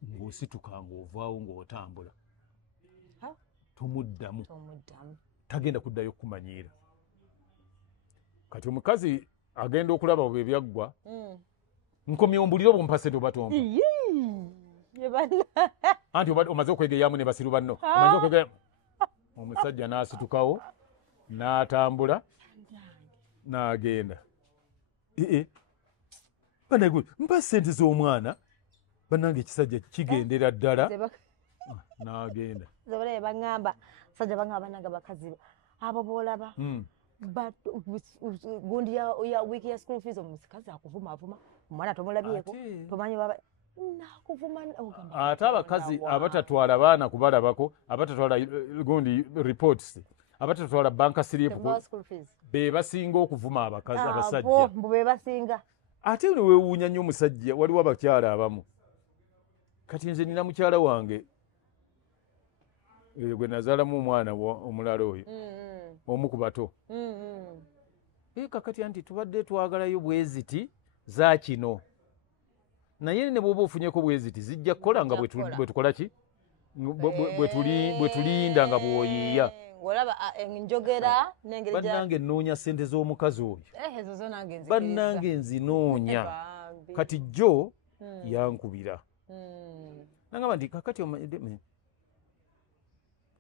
ng'osituka ng'ovaawo ng'otambula tomuddamu tagenda kuddayo kumanyiira kati omukazi agenda okulaba bwe byaggwa nkomye ombulire obwo mpasente oba tompa anti omaze okwegeyamu ne basiru banno omusajja n'asitukawo n'atambula n'agenda banagwe mpa sente z'omwana bannange ekisajja kigendera ddala n'agenda zebalaye baŋŋamba sajja baŋŋamba bannange bakazi abo boolaba gundi ya wiiki ya school fees omusikazi akuvumaavuma omwana tomulabyeko tomanyi nakuvuma ate abakazi abatatwala baana kubalabako abatatwala gundi reports abatatwala banka slip be basinga okuvuma abasajja be basinga ate ne weewuunya nnyo omusajja waliwo abakyala abamu kati nze nina mukyala wange gwe nazaalamu omwana omulala oyo omu ku bato kakati anti tubadde twagalayo bweziti za kino naye ne bw'oba ofunyeko bweziti zijja kukola nga bwe tukola ki bwe tulinda nga bw'oyiiya bannange nnoonya ssente z'omukazi oyo bannange nzinoonya kati jjo yankubira nangamba nti kakati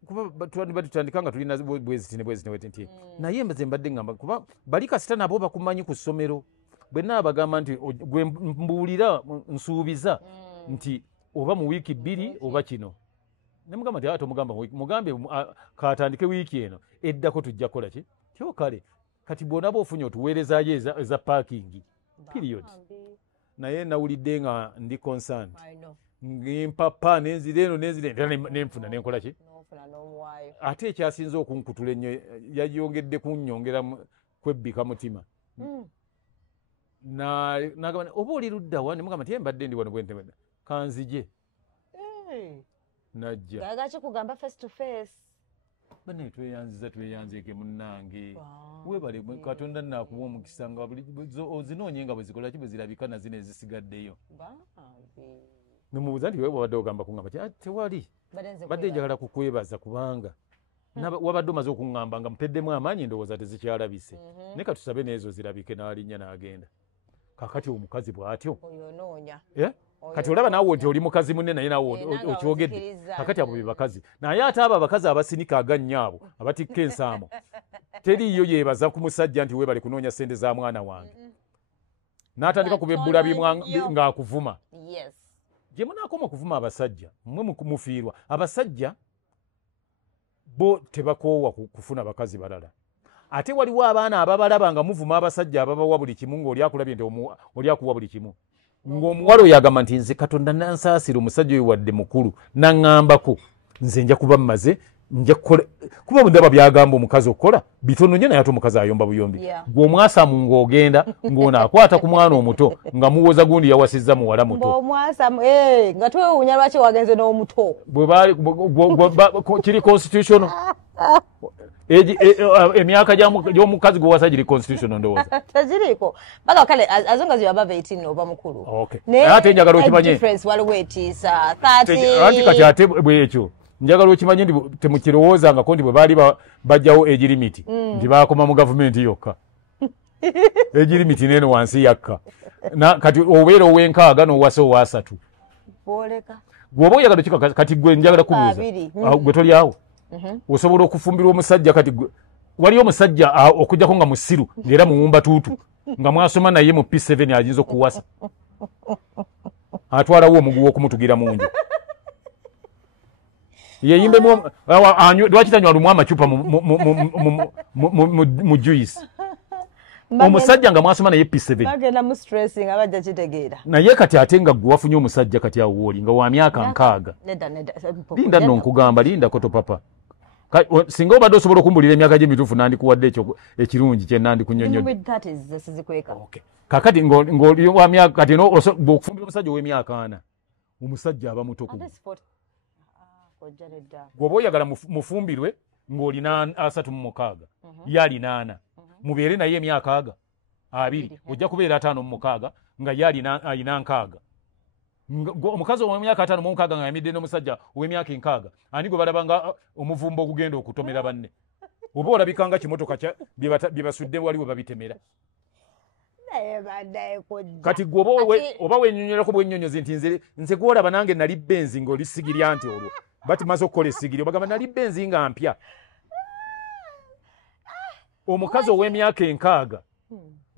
kuba tutandika nga tulina bweziti naye mbaze mbadde ngamba kuba bali kasita nabo bakumanyi ku ssomero bwe naabagamba nti gwe mbuulira nsuubiza nti oba mu wiiki 2 oba kino nemugamba nti tomugamba mugambe katandike wiiki eno eddako tujja kukola ki kyokale kati bwona boofunye otuweerezaayo eza parking period naye nawulidde nga ndi concerned ngempapa nenzira eno nenfuna nenkola ki n'ofuna n'omuwaayo. Ate ekyasinze okunkutula ennyo yayongedde kunnyongera kwebbika mutima. N'agamba oba oli ludda wa? Ne mugamba nti mbadde ndi wano bwente kanzije. Najja. Gaaga kikugamba face to face. Bane tweyanzike munnange. Webale Katonda nnakuwa omukisa nga ozinoonye nga bwe zikola ki bwe zirabika na zino ezisigaddeyo. Nemubuuza nti wewe wabadde ogamba kuŋŋamba tewali. Badde njagala kukwebaza kubanga wabadde omaze okuŋŋamba nga mpeddemu amaanyi ndowooza tezikyalabise. Naye ka tusabe n'ezo zirabike n'alinnya n'agenda. Kakati omukazi bw'atyo. Oyonoonya. Kati olaba naawe nti oli mukazi munne naye naawe okyogedde. Kakati abo be bakazi. Naye ate abo abakazi abasinika agannyo abo abatikka ensaamo. Teriiyo yeebaza ku musajja nti weebale kunoonya ssente za mwana wange. N'atandika kubebbula ng'akuvuma. Gye munaakoma okuvuma abasajja mmwe mufiirwa. Abasajja bo tebakoowa kufuna bakazi balala. Ate waliwo abaana ababalaba nga muvuma abasajja ababawa buli kimu ng'oli akulabye nti oli akuwa buli kimu. Ng'omuwala oyo agamba nti nze Katonda nansaasira omusajja oyo wadde mukulu n'aŋŋambako nze nja kuba mmaze nja kukola kuba ndaba byagamba omukazi okukola bitono nnyo naye ate omukazi ayomba buyombi. Gw'omwasamu ng'ogenda ng'onaakwata ku mwana omuto nga muwoza gundi yawasizza muwala muto. Ng'omwasamu nga twewuunya lwaki wagenze n'omuto. Kiri constitutional. Emyaka gy'omukazi gw'owasa giri constitutional ndowooza. Teziriko. Baga kale as long as you above 18 oba mukulu. Naye ate njagala okimanye. Difference waliwo etiisa 30. Anti kati ate bw'ekyo njagala okimanye nti temukirowoozangako nti bwe baali bajjawo age limit nti baakoma mu gavumenti yokka. Age limit n'eno wansi yakka. Kati obeera ow'enkaaga n'owasa ow'asatu. Bw'oleka. Gw'oba oyagala kika kati gwe njagala kubuuza. Gwe toli awo. Osobola okufumbirwa omusajja kati waliyo omusajja okujjako nga musiru ng'era muwumba tuutu nga mwasoma naye mu P7 ayinza okuwasa. Atwalawo omuguwa okumutugira mu nju. Yeyimbemu lwaki tanywa lumu amacupa mu juice. Omusajja nga mwasoma naye P7. Bagenda mu stressing abajja kitegeera. Naye kati ate nga gwe wafunye omusajja kati awo woli nga wa myaka nkaaga. Linda nno nkugamba linda koto papa. Singa obadde osobola okumbulira emyaka gy'emituufu nandikuwadde ekyo ekirungi kye nandikunnyonnyodde. Kakati ng'oli wa myaka kati bw'okufumbira omusajja ow'emyaka 4 omusajja aba muto ku gw'oba oyagala mufumbirwe ng'olina 36 ye alina 4 mubeere naye emyaka 2 ojja kubeera 5 nga ye alina 6. Omukazi ow'emyaka 5 nga yamidde n'omusajja ow'emyaka 6 ani gwe balabanga omuvumbo ogugenda okutomera banne. Oba olabikanga kimotoka bye basudde waliwo babitemera. Kati gwe oba wennyonnyolako bwennyonnyozi nti nze gwolaba nange nali benzi ng'oli sigirya nti olwo batimaze okukola essigiri bagamba nali benzi nga mpya. Omukazi ow'emyaka 6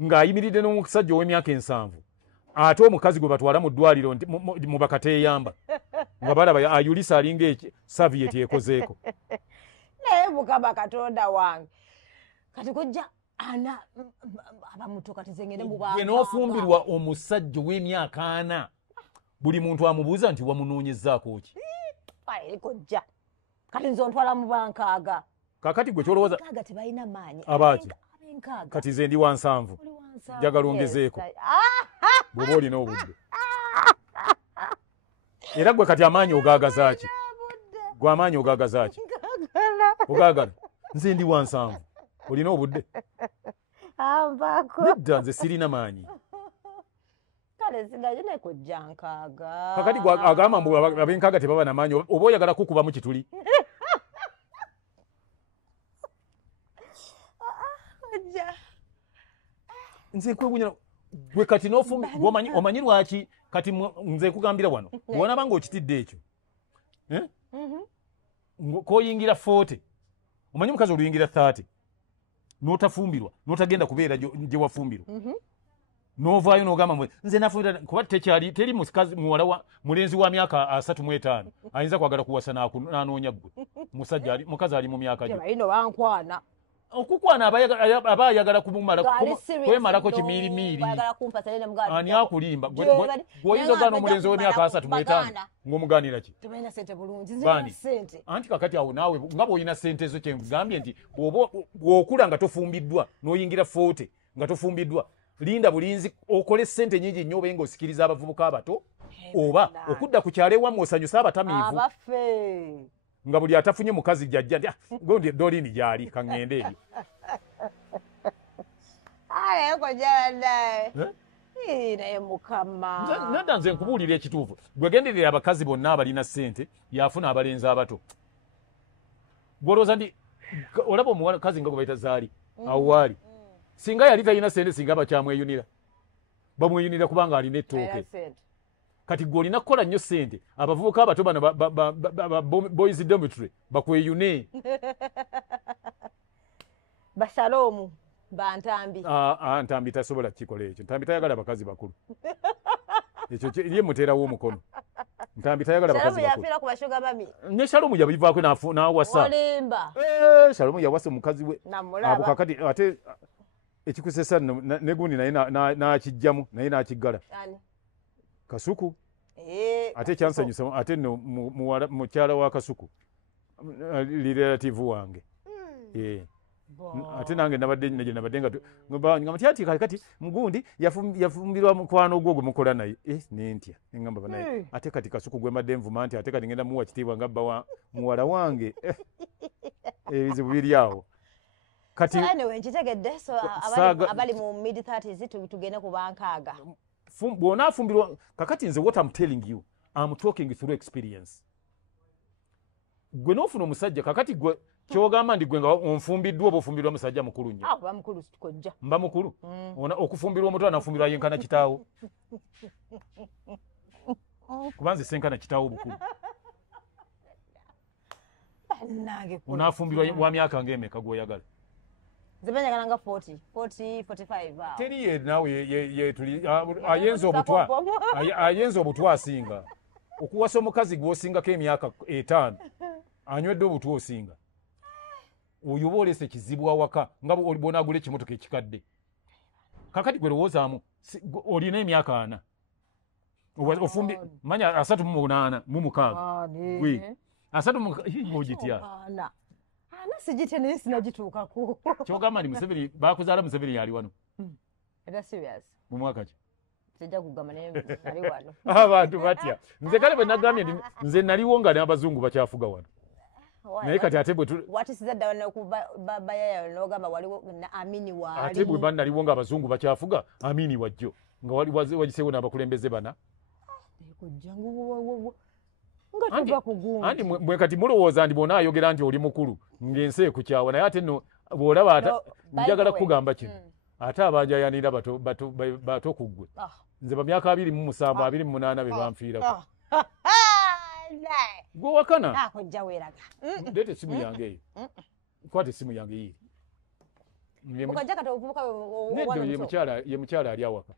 ng'ayimiridde n'omusajja ow'emyaka 7 ate omukazi gwe batwala mu ddwaliro mu bakateeyamba nga balaba ayulisa alinga Saviet ekozeeko. Naye Mukama Katonda wange kati kujja ana abamuto kati zengere mu baba. Gwe n'ofumbirwa omusajja ow'emyaka 4 buli muntu amubuuza nti wamunoonyezzaako ki? Ayi kujja kati nze ontwala mu bankaaga. Kakati gwe kyolowooza Kaaga tebalina maanyi. Abaaki kati nze ndi wa 7 njagala ongezeeko bw'oba olina obudde. Era gwe kati amaanyi ogaagaza ki? Gwe amaanyi ogaagaza ki? Ogaagala nze ndi wa 7 olina obudde? Nedda nze sirina maanyi. Kale sigajine kujja nkaaga. Kakati gwe agamba mbu ab'enkaaga tebaba na maanyi oba oyagala kukubamu kituli. Nze kwewunya gwe kati n'ofumbi omanyi lwaki kati nze kugambira wano bw'onaba ng'okitidde ekyo koyingira 40 omanyi omukazi oluyingira 30 n'otafumbirwa n'otagenda kubeera gye wafumbirwa n'ovaayo n'ogamba nze nafumbira kuba teri mulenzi wa myaka 35 ayinza kwagala kuwasa n'anoonya ggwe mukazi ali mu myaka gyo. Balina bankwana okukwana aba ayagala kwemalako kimirimiri ani akulimba gwoyinza ogana omulenzi w'emyaka 35 ng'omugaanira ki anti kakati awo naawe nga bw'olina sente ezo kyengambye nti bw'okula nga tofumbiddwa n'oyingira 40 nga tofumbiddwa linda bulinzi okole sente nyingi nnyo obe ng'osikiriza abavubuka abato oba okudda ku kyalo ewammwe osanyusa abatamiivu nga buli atafunye mukazi jjajja nti gondi dolini gyali kaŋŋende eyo naye mukama nadda nze nkubuulira ekituufu gwegenderera abakazi bonna abalina ssente yafuna abalenzi abato gwolowooza nti olaba omukazi nga gwe bayita zaali awo waali singa yali talina ssente singa bakyamweyunira bamweyunira kubanga alina ettooke kati gwe olina kukola nnyo ssente abavubuka abato bano boys dormitory bakweyune bashaloomu bantambi ntambi tasobola kukikola ekyo ntambi tayagala bakazi bakulu ekyo ye muteerawo omukono ntambi tayagala bakazi bakulu ne shalomu yabivaako n'awasa shalomu yawasa omukazi we abo kakati ate ekikusesa ne gundi naye n'akijjamu naye n'akiggala Kasuku ate kyansanyusa ate no mukyala wa Kasuku li relative wange ate nange nabadde nga mutya ati kati mugundi yafumbirwa mukwano gwo gwe mukola naye nentya ngamba naye ate kati Kasuku gwe mbadde nvuma nti ate kati ngenda muwa kitiibwa nga bba muwala wange ebizibu biri awo kati nkitegedde so abali mu mid 30s tugende ku bankaaga bw'onaafumbirwa kakati nze what I'm telling you I'm talking through experience gwe n'ofuna omusajja kakati gwe kyogamba ndi gwe nga onfumbiddwa oba ofumbirwa musajja mukulu nnyo mba mukulu okufumbirwa omuto anafumbirwa yenkana kitaawo kubanze senkana kitaawo bukulu onaafumbirwa wa myaka ng'emeka gw'oyagala zibanyagala nga 40-45 teri ye naawe ayenza obutwa asinga okuwasa omukazi gw'osingako emyaka 5 anywedde obutwa osinga oyo oba oleese kizibu awaka nga bw'onaagula ekimotoka ekikadde kakati gwe lowoozaamu olina emyaka 4 ofumbi manya 38 mu 6 gwe 3 ogitya sigite naye sinagituukako kyogamba ndi Museveni bakuzaala Museveni yali wano era serious mu mwaka ki sijja kugamba naye nali wano abantu batya nze kale bwe nagambye ndi nze naliwo nga n'abazungu bakyafuga wano naye kati ate bwe watisizadda wano bayaya n'ogamba waliwo Amini waali ate bwe naliwo nga abazungu bakyafuga Amini wajjo nga wagiseewo n'abakulembeze bana andi mwe kati mulowooza ndi bona ayogera nti oli mukulu ng'ensi ekukyawa naye ate nno bw'olaba njagala kukugamba kino ate abanjayanira bato ku ggwe nze ba myaka 27 28 be banfiirako gwe wakana leeta essimu yange eyo kwata essimu yange yiiri neddo ye mukyala ali awaka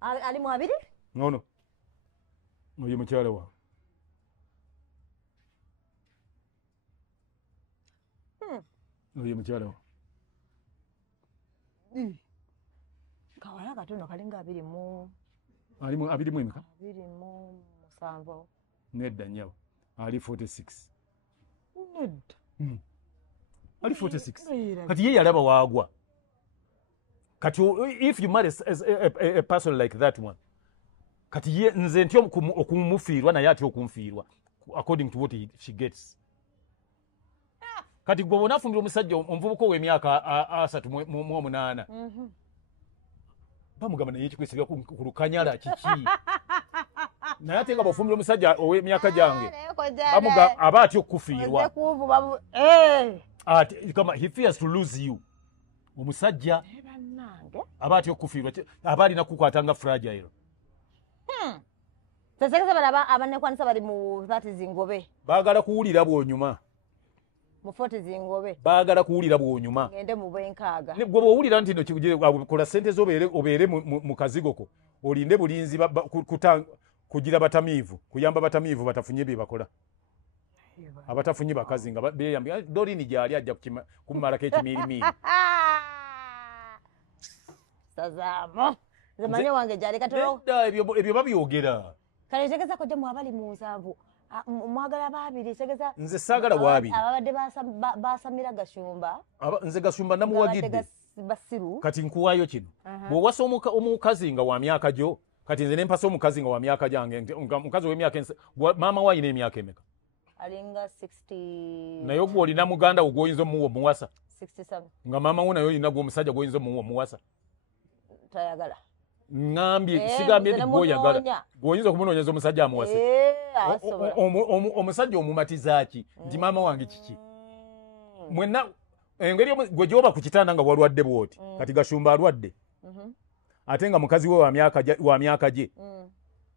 ali mu abiri nono oyo mukyala wa oyo mukyala wa kawala katono kalinga 20 mu emeka 27 nedda nyawo ali 46 nedda ali 46 kati ye yalaba waagwa kati if you marry a person like that one kati ye nze ntyo okumufiirwa naye ati okunfiirwa according to what she gets kati gwe onaafumbira omusajja omuvubuka ow'emyaka 38 bamugamba naye ekikwesibya ku lukanyala kiki naye ate nga bw'ofumbira omusajja ow'emyaka gyange aba atya okukufiirwa he fears to lose you omusajja aba atya okukufiirwa aba alina kukwata nga fragile tesekeza bano abanekwanisa bali mu 30 zingobe baagala kuwulira bw'onyuma mu 40 zingobe baagala kuwulira bw'onyuma ngende mu bwenkaaga gwe bw'owulira nti no kola ssente obeere mu kazigoko olinde bulinzi kugira batamiivu kuyamba batamiivu batafunye bye bakola abatafunye bakazi nga beyambye Dorini gyali ajja kumalako ekimirimiri sazamo zemanye wange gyali katolo ebyo babyogera kale tegeza kujja mu abali mu nsanvu mwagala babiri tegeza nze saagala wabiri ababadde basamira Gashumba nze Gashumba namuwagidde basiru kati nkuwaayo kino bw'owasa omukazi nga wa myaka gyo kati nze nempasa omukazi nga wa myaka gyange omukazi w'emyaka maama we ayina emyaka emeka alinga 60 naye gwe olina muganda wo gw'oyinza omuwa omuwasa 67 nga maama we naye olina gw'omusajja gw'oyinza omuwa omuwasa tayagala ngambye sigambye nti gw'oyagala gw'oyinza okumunoonyeza omusajja amuwase omusajja omumatiza ki nti maama wange kiki mwenna engeri gwe gyoba ku kitanda nga walwadde bwoti kati Gashumba alwadde ate nga mukazi we wa myaka gye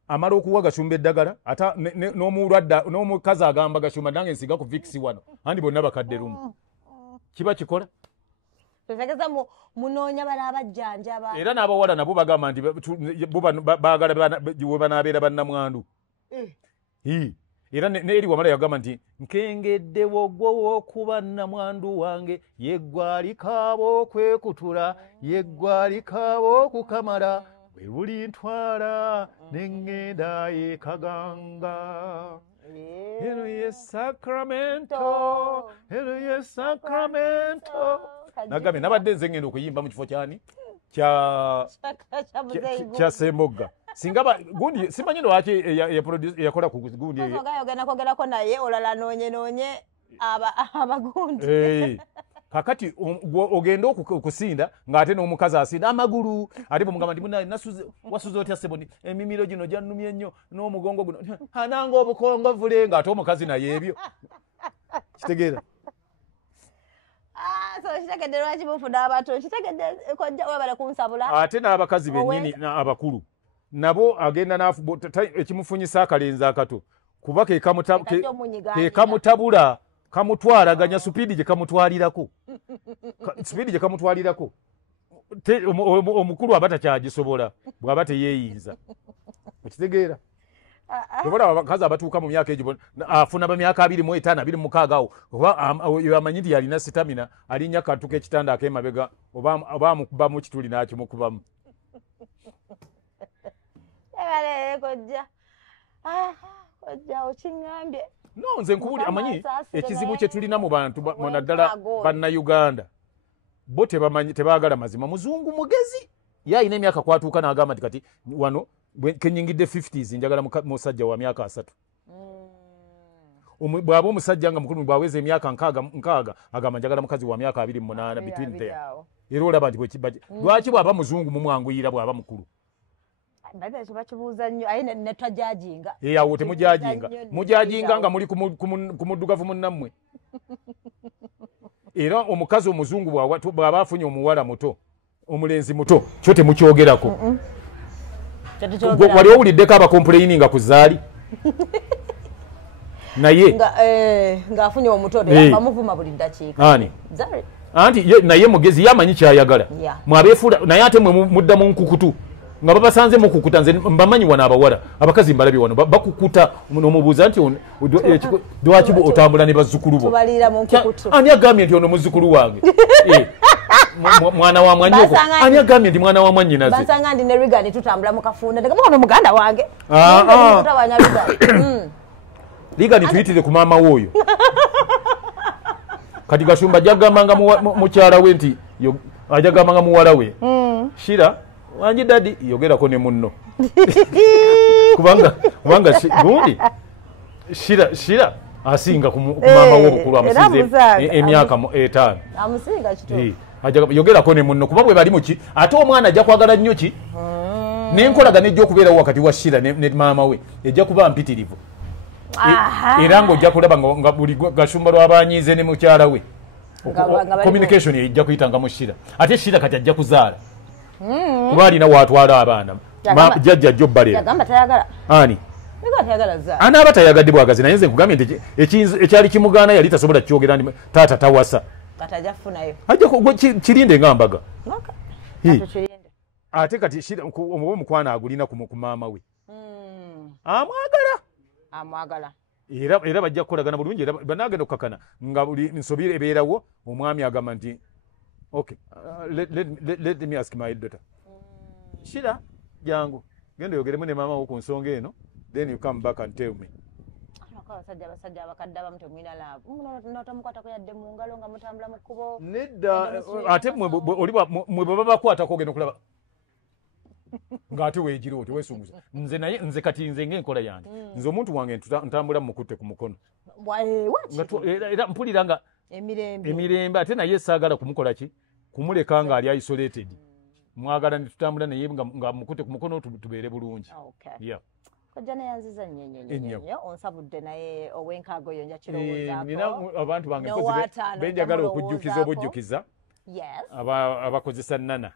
amala okuwa Gashumba eddagala ata n'omukazi agamba Gashumba nange nsiga ku Vicks wano andi bonna bakadde lumu kiba kikola tegeza munoonya bala abajjanjaba era n'abawala nabo bagamba nti baagala we banaabeera bannamwandu era n'eri wamala yagamba nti nkengedde wogwo w'okuba nnamwandu wange yeggwalikaabo okwekutula yeggwalikaabo okukamala bwe buli ntwala n'eŋŋenda ekaganga eno ye Sacramento eno ye Sacramento nagambye nabadde nze ngenda okuyimba mu kifo kyani kya Sembogga singa gundi simanyi lwaki yakola ku gundi ogendakogerako naye olala noonye abagundi kakati ogenda okusinda ng'ate n'omukazi asinda amagulu ate bwemugamba nti munaye wasuze otya seboni emimiro gino gyannumye nnyo n'omugongo guno ananga obukongovule ng'ate omukazi naye ebyo kitegeera so kitegedde lwaki bufuna abato kitegedde kojja webale kunsabula ate n'abakazi bennyini abakulu nabo agenda ekimufunyisa akalenzi akato kuba kekamutabula kamutwalaganya supiidi gye kamutwalirako omukulu aba takyagisobola bw'aba teyeeyinza okitegeera tobola abakazi abatuuka mu myaka egyo afuna bamyaka 25 26 awo oba amanyi nti yalina sitamina alinnya kantu k'ekitanda ak'emabega oba amukubamu kituli n'akimukubamu kojja okiŋŋambye no nze nkubuli amanyi ekizibu kye tulina mu bantu naddala bannayuganda bo tebaagala mazima muzungu mugezi ye alina emyaka kwatuuka n'agamba nti kati wano kenyingidde 50s njagala musajja wa myaka 3 bw'aba omusajja nga mukulu bw'aweza emyaka nkaaga agamba njagala mukazi wa myaka 28 between there era olaba nti lwaki bw'aba muzungu mumwanguyira bw'aba mukulu bakibuuza nnyo aye netwajajinga awo mujajinga nga muli ku muddugavu munnammwe era omukazi omuzungu bw'aba afunye omuwala muto omulenzi muto kyo temukyogerako wali owuliddeko abakompuleyininga ku zaali naye ng'afunye omuto bamuvuma buli ddakiika ani anti naye mugezi yamanyi kyayagala mwabeefuula naye ate mwe muddamu nkukutu nga babasanze mukukuta nze mbamanyi wano abawala abakazi mbalabye wano bakukuta nomubuuza nti lwaki otambula ne bazzukulu bo ani agambye nti ono muzzukulu wange mwana wa mwanyi okwo ani agambye nti mwana wa mwannyinaze basanga ndi ne Rigani tutambula mu kafuunda tegamukono muganda wange Rigani tuyitire ku maama w'oyo kati Gashumba ajagambanga mukyala we nti ajagambanga muwala we Shira wanji dadi yogerako ne munno kubanga gundi Shira asinga ku maama w'obukulu amusinze emyaka 5 amusinga kito yogerako ne munno kuba bwe bali muki ate omwana ajja kwagala nnyo ki n'enkolaga nejja okubeerawo wakati wa Shira ne maama we ejja kuba mpitirivu era ng'ojja kulaba nga buli Gashumba lw'abanyiize ne mukyala we communication ejja kuyitanga mu Shira ate Shira kati ajja kuzaala kuba alina waatwala abaana jjajja jjo balera ani anaaba tayagadde bwagazi naye nze nkugambye nti ekyali kimugaana yali tasobola kyogera ndi taata tawasa kirinde nga mbaga ate kati Shira omuba omukwana agulina ku maama we amwagala era bajja kukolagana bulungi era banagenda okukakana nga buli nsobi ebeerawo omwami agamba nti okay let me ask my daughter shira jangu genda yogeremu ne maama wo ku nsonga eno then you come back and tell me abasajja abakadde abamu temwina laavu notamukwatako yadde mu ngalo nga mutambula mu kkubo nedda ate mwe baba bakwatako ogenda okulaba ng'ate weegira oti weesunguza nze kati nze ng'enkola yange nze omuntu wange ntambula mukutte ku mukono era mpulira nga emirembe ate naye saagala kumukola ki kumuleka ng'ali isolated mwagala netutambula naye nga mukutte ku mukono tubeere bulungi kojja neyanziza nnyo onsabudde naye ow'enkaago yo nja kirowoozaako nina abantu bange benjagala okujjukiza obujjukiza abakozesa nana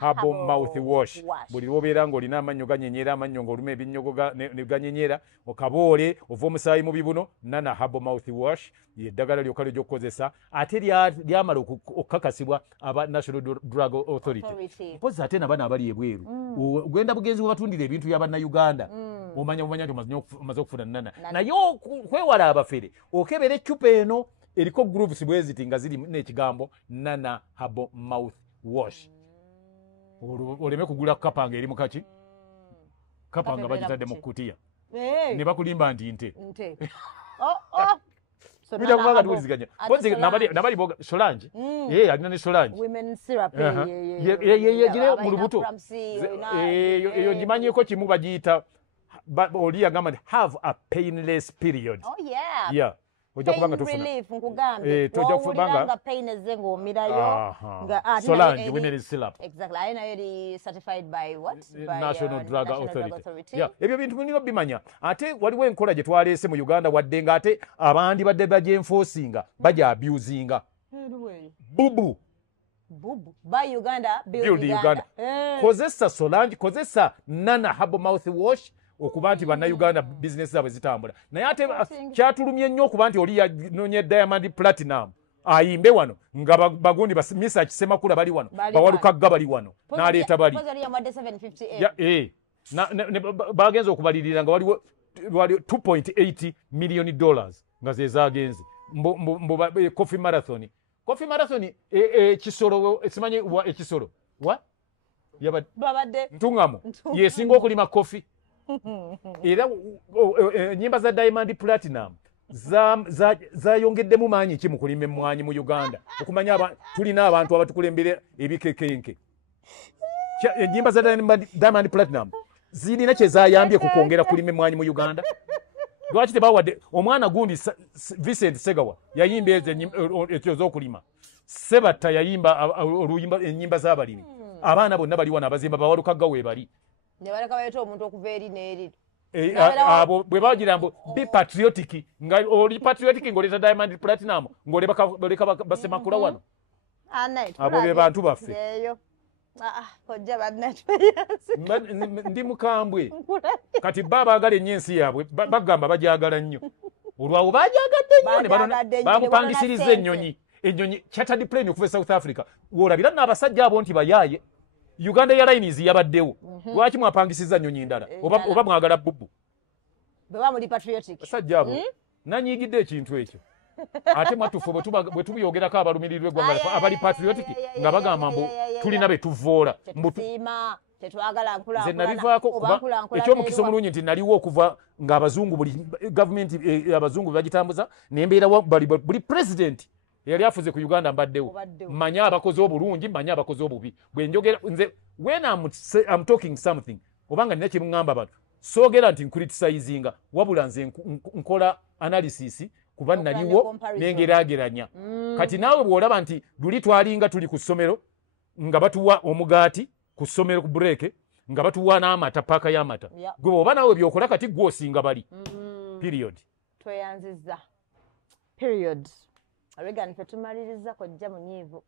Habo mouth wash buli lwobeera ng'olina amannyo ganyenyera amannyo ng'oluma ebinnyogo ne ganyenyera okaboole ova omusaayi mu bibuno nana Habo mouth wash yeddagala lyokka ly'okukozesa ate lyamala okukakasibwa aba National Drug Authority mpozi ate nabana abali ebweru ogenda bugenzi bwe batundira ebintu by'abannayuganda omanya nti omaze okufuna nana naye okwewala abafere okebera eccupa eno eriko grooves bweziti nga ziri n'ekigambo nana Habo mouth wash oleme kugula kapanga eri mukaki kapanga bagitadde mu kutiya ne bakulimba nti nte Kujakubaga tuwuliziganya. Kwanza nabali boga Solange. Alina ne Solange. Women syrup. Gire mu lubuto. Yo ngimanyeko kimu bagiyita oli yagamba have a painless period. Oh yeah. Yeah. Oja kubanga tufuna. Relief nkugambe. Toja kubanga pain ezengo omirayo. Solange women syrup. Exactly. I know certified by what? By National Drug Authority. Yeah. Ebyo bintu munino bimanya. Ate waliwo enkola gye twaleese mu Uganda wadde nga ate abandi badde baje enforcinga baja abusinga. Bubu. By Uganda, build Uganda. Kozesa Solange, kozesa Nana Habo mouth wash. Okuba nti bannayuganda business zaabwe zitambula naye ate kyatulumye nnyo okuba nti oli yanonye Diamond Platinum ayimbe wano nga bagundi Misa Kisemakula bali wano Bawalukagga bali wano n'aleeta bali bagenze okubalirira nga waliwo $2.8 million nga ze zaagenze Coffee Marathon ekisolo esimanyi ekisolo wa babadde ntungamu yesinga okulima kofi era nyimba za Diamond Platinum zayongeddemu maanyi ki mu kulima emmwanyi mu Uganda okumanya tulina abantu abatukulembere ebikekenke nyimba za Diamond Platinum zirina kye zayambye ku kwongera kulima emmwanyi mu Uganda lwaki tebawadde omwana gundi Vincent Segawa yayimba ekyo z'okulima Sebatta yayimba oluyimba ennyimba z'abalimi abaana bonna bali wano abazimba Bawalukagga we bali ne baleka bayita omuntu okuva eri n'eri abo bwe bagira mbu be patriotic nga oli patriotic ng'oleeta Diamond Platinum ng'oleka Basemakula wano abo be bantu baffe kojja ndi mukambwe kati baagala ennyo ensi yaabwe bagamba bagyagala nnyo olwawo bagyagadde nnyo bamupangisiriza ennyonyi chartered plane okuva e South Africa woolabira n'abasajja abo nti bayaaye Uganda Airlines yabaddewo lwaki mwapangisiza nnyonyi ndala oba mwagala bubu bwe muri patriotic basajja abo nanyigidde ekintu ekyo ate mwatufu bwe tubuyogerako abalumirirwa eggwanga abali patriotic nga bagamba mbu tulina be tuvoola nze nabivaako kuba ekyomukisa omulungi nti naliwo okuva ng'abazungu buli gavumenti abazungu bagitambuza nembeera buli president yali afuze ku Uganda mbaddewo manya abakozi obulungi manya abakozi obubi bwe njogera nze when I'm talking something obanga nina kye mungamba abantu soogera nti ncriticizing wabula nze nkola analysis kuba naliwo nengeraageranya kati naawe bw'olaba nti luli twalinga tuli ku ssomero nga batuwa omugaati ku ssomero ku break nga batuwa n'amata paaka y'amata gwe oba naawe byokola kati gwosinga bali period tweyanziza period Regan fetumaliriza kojja munyiivu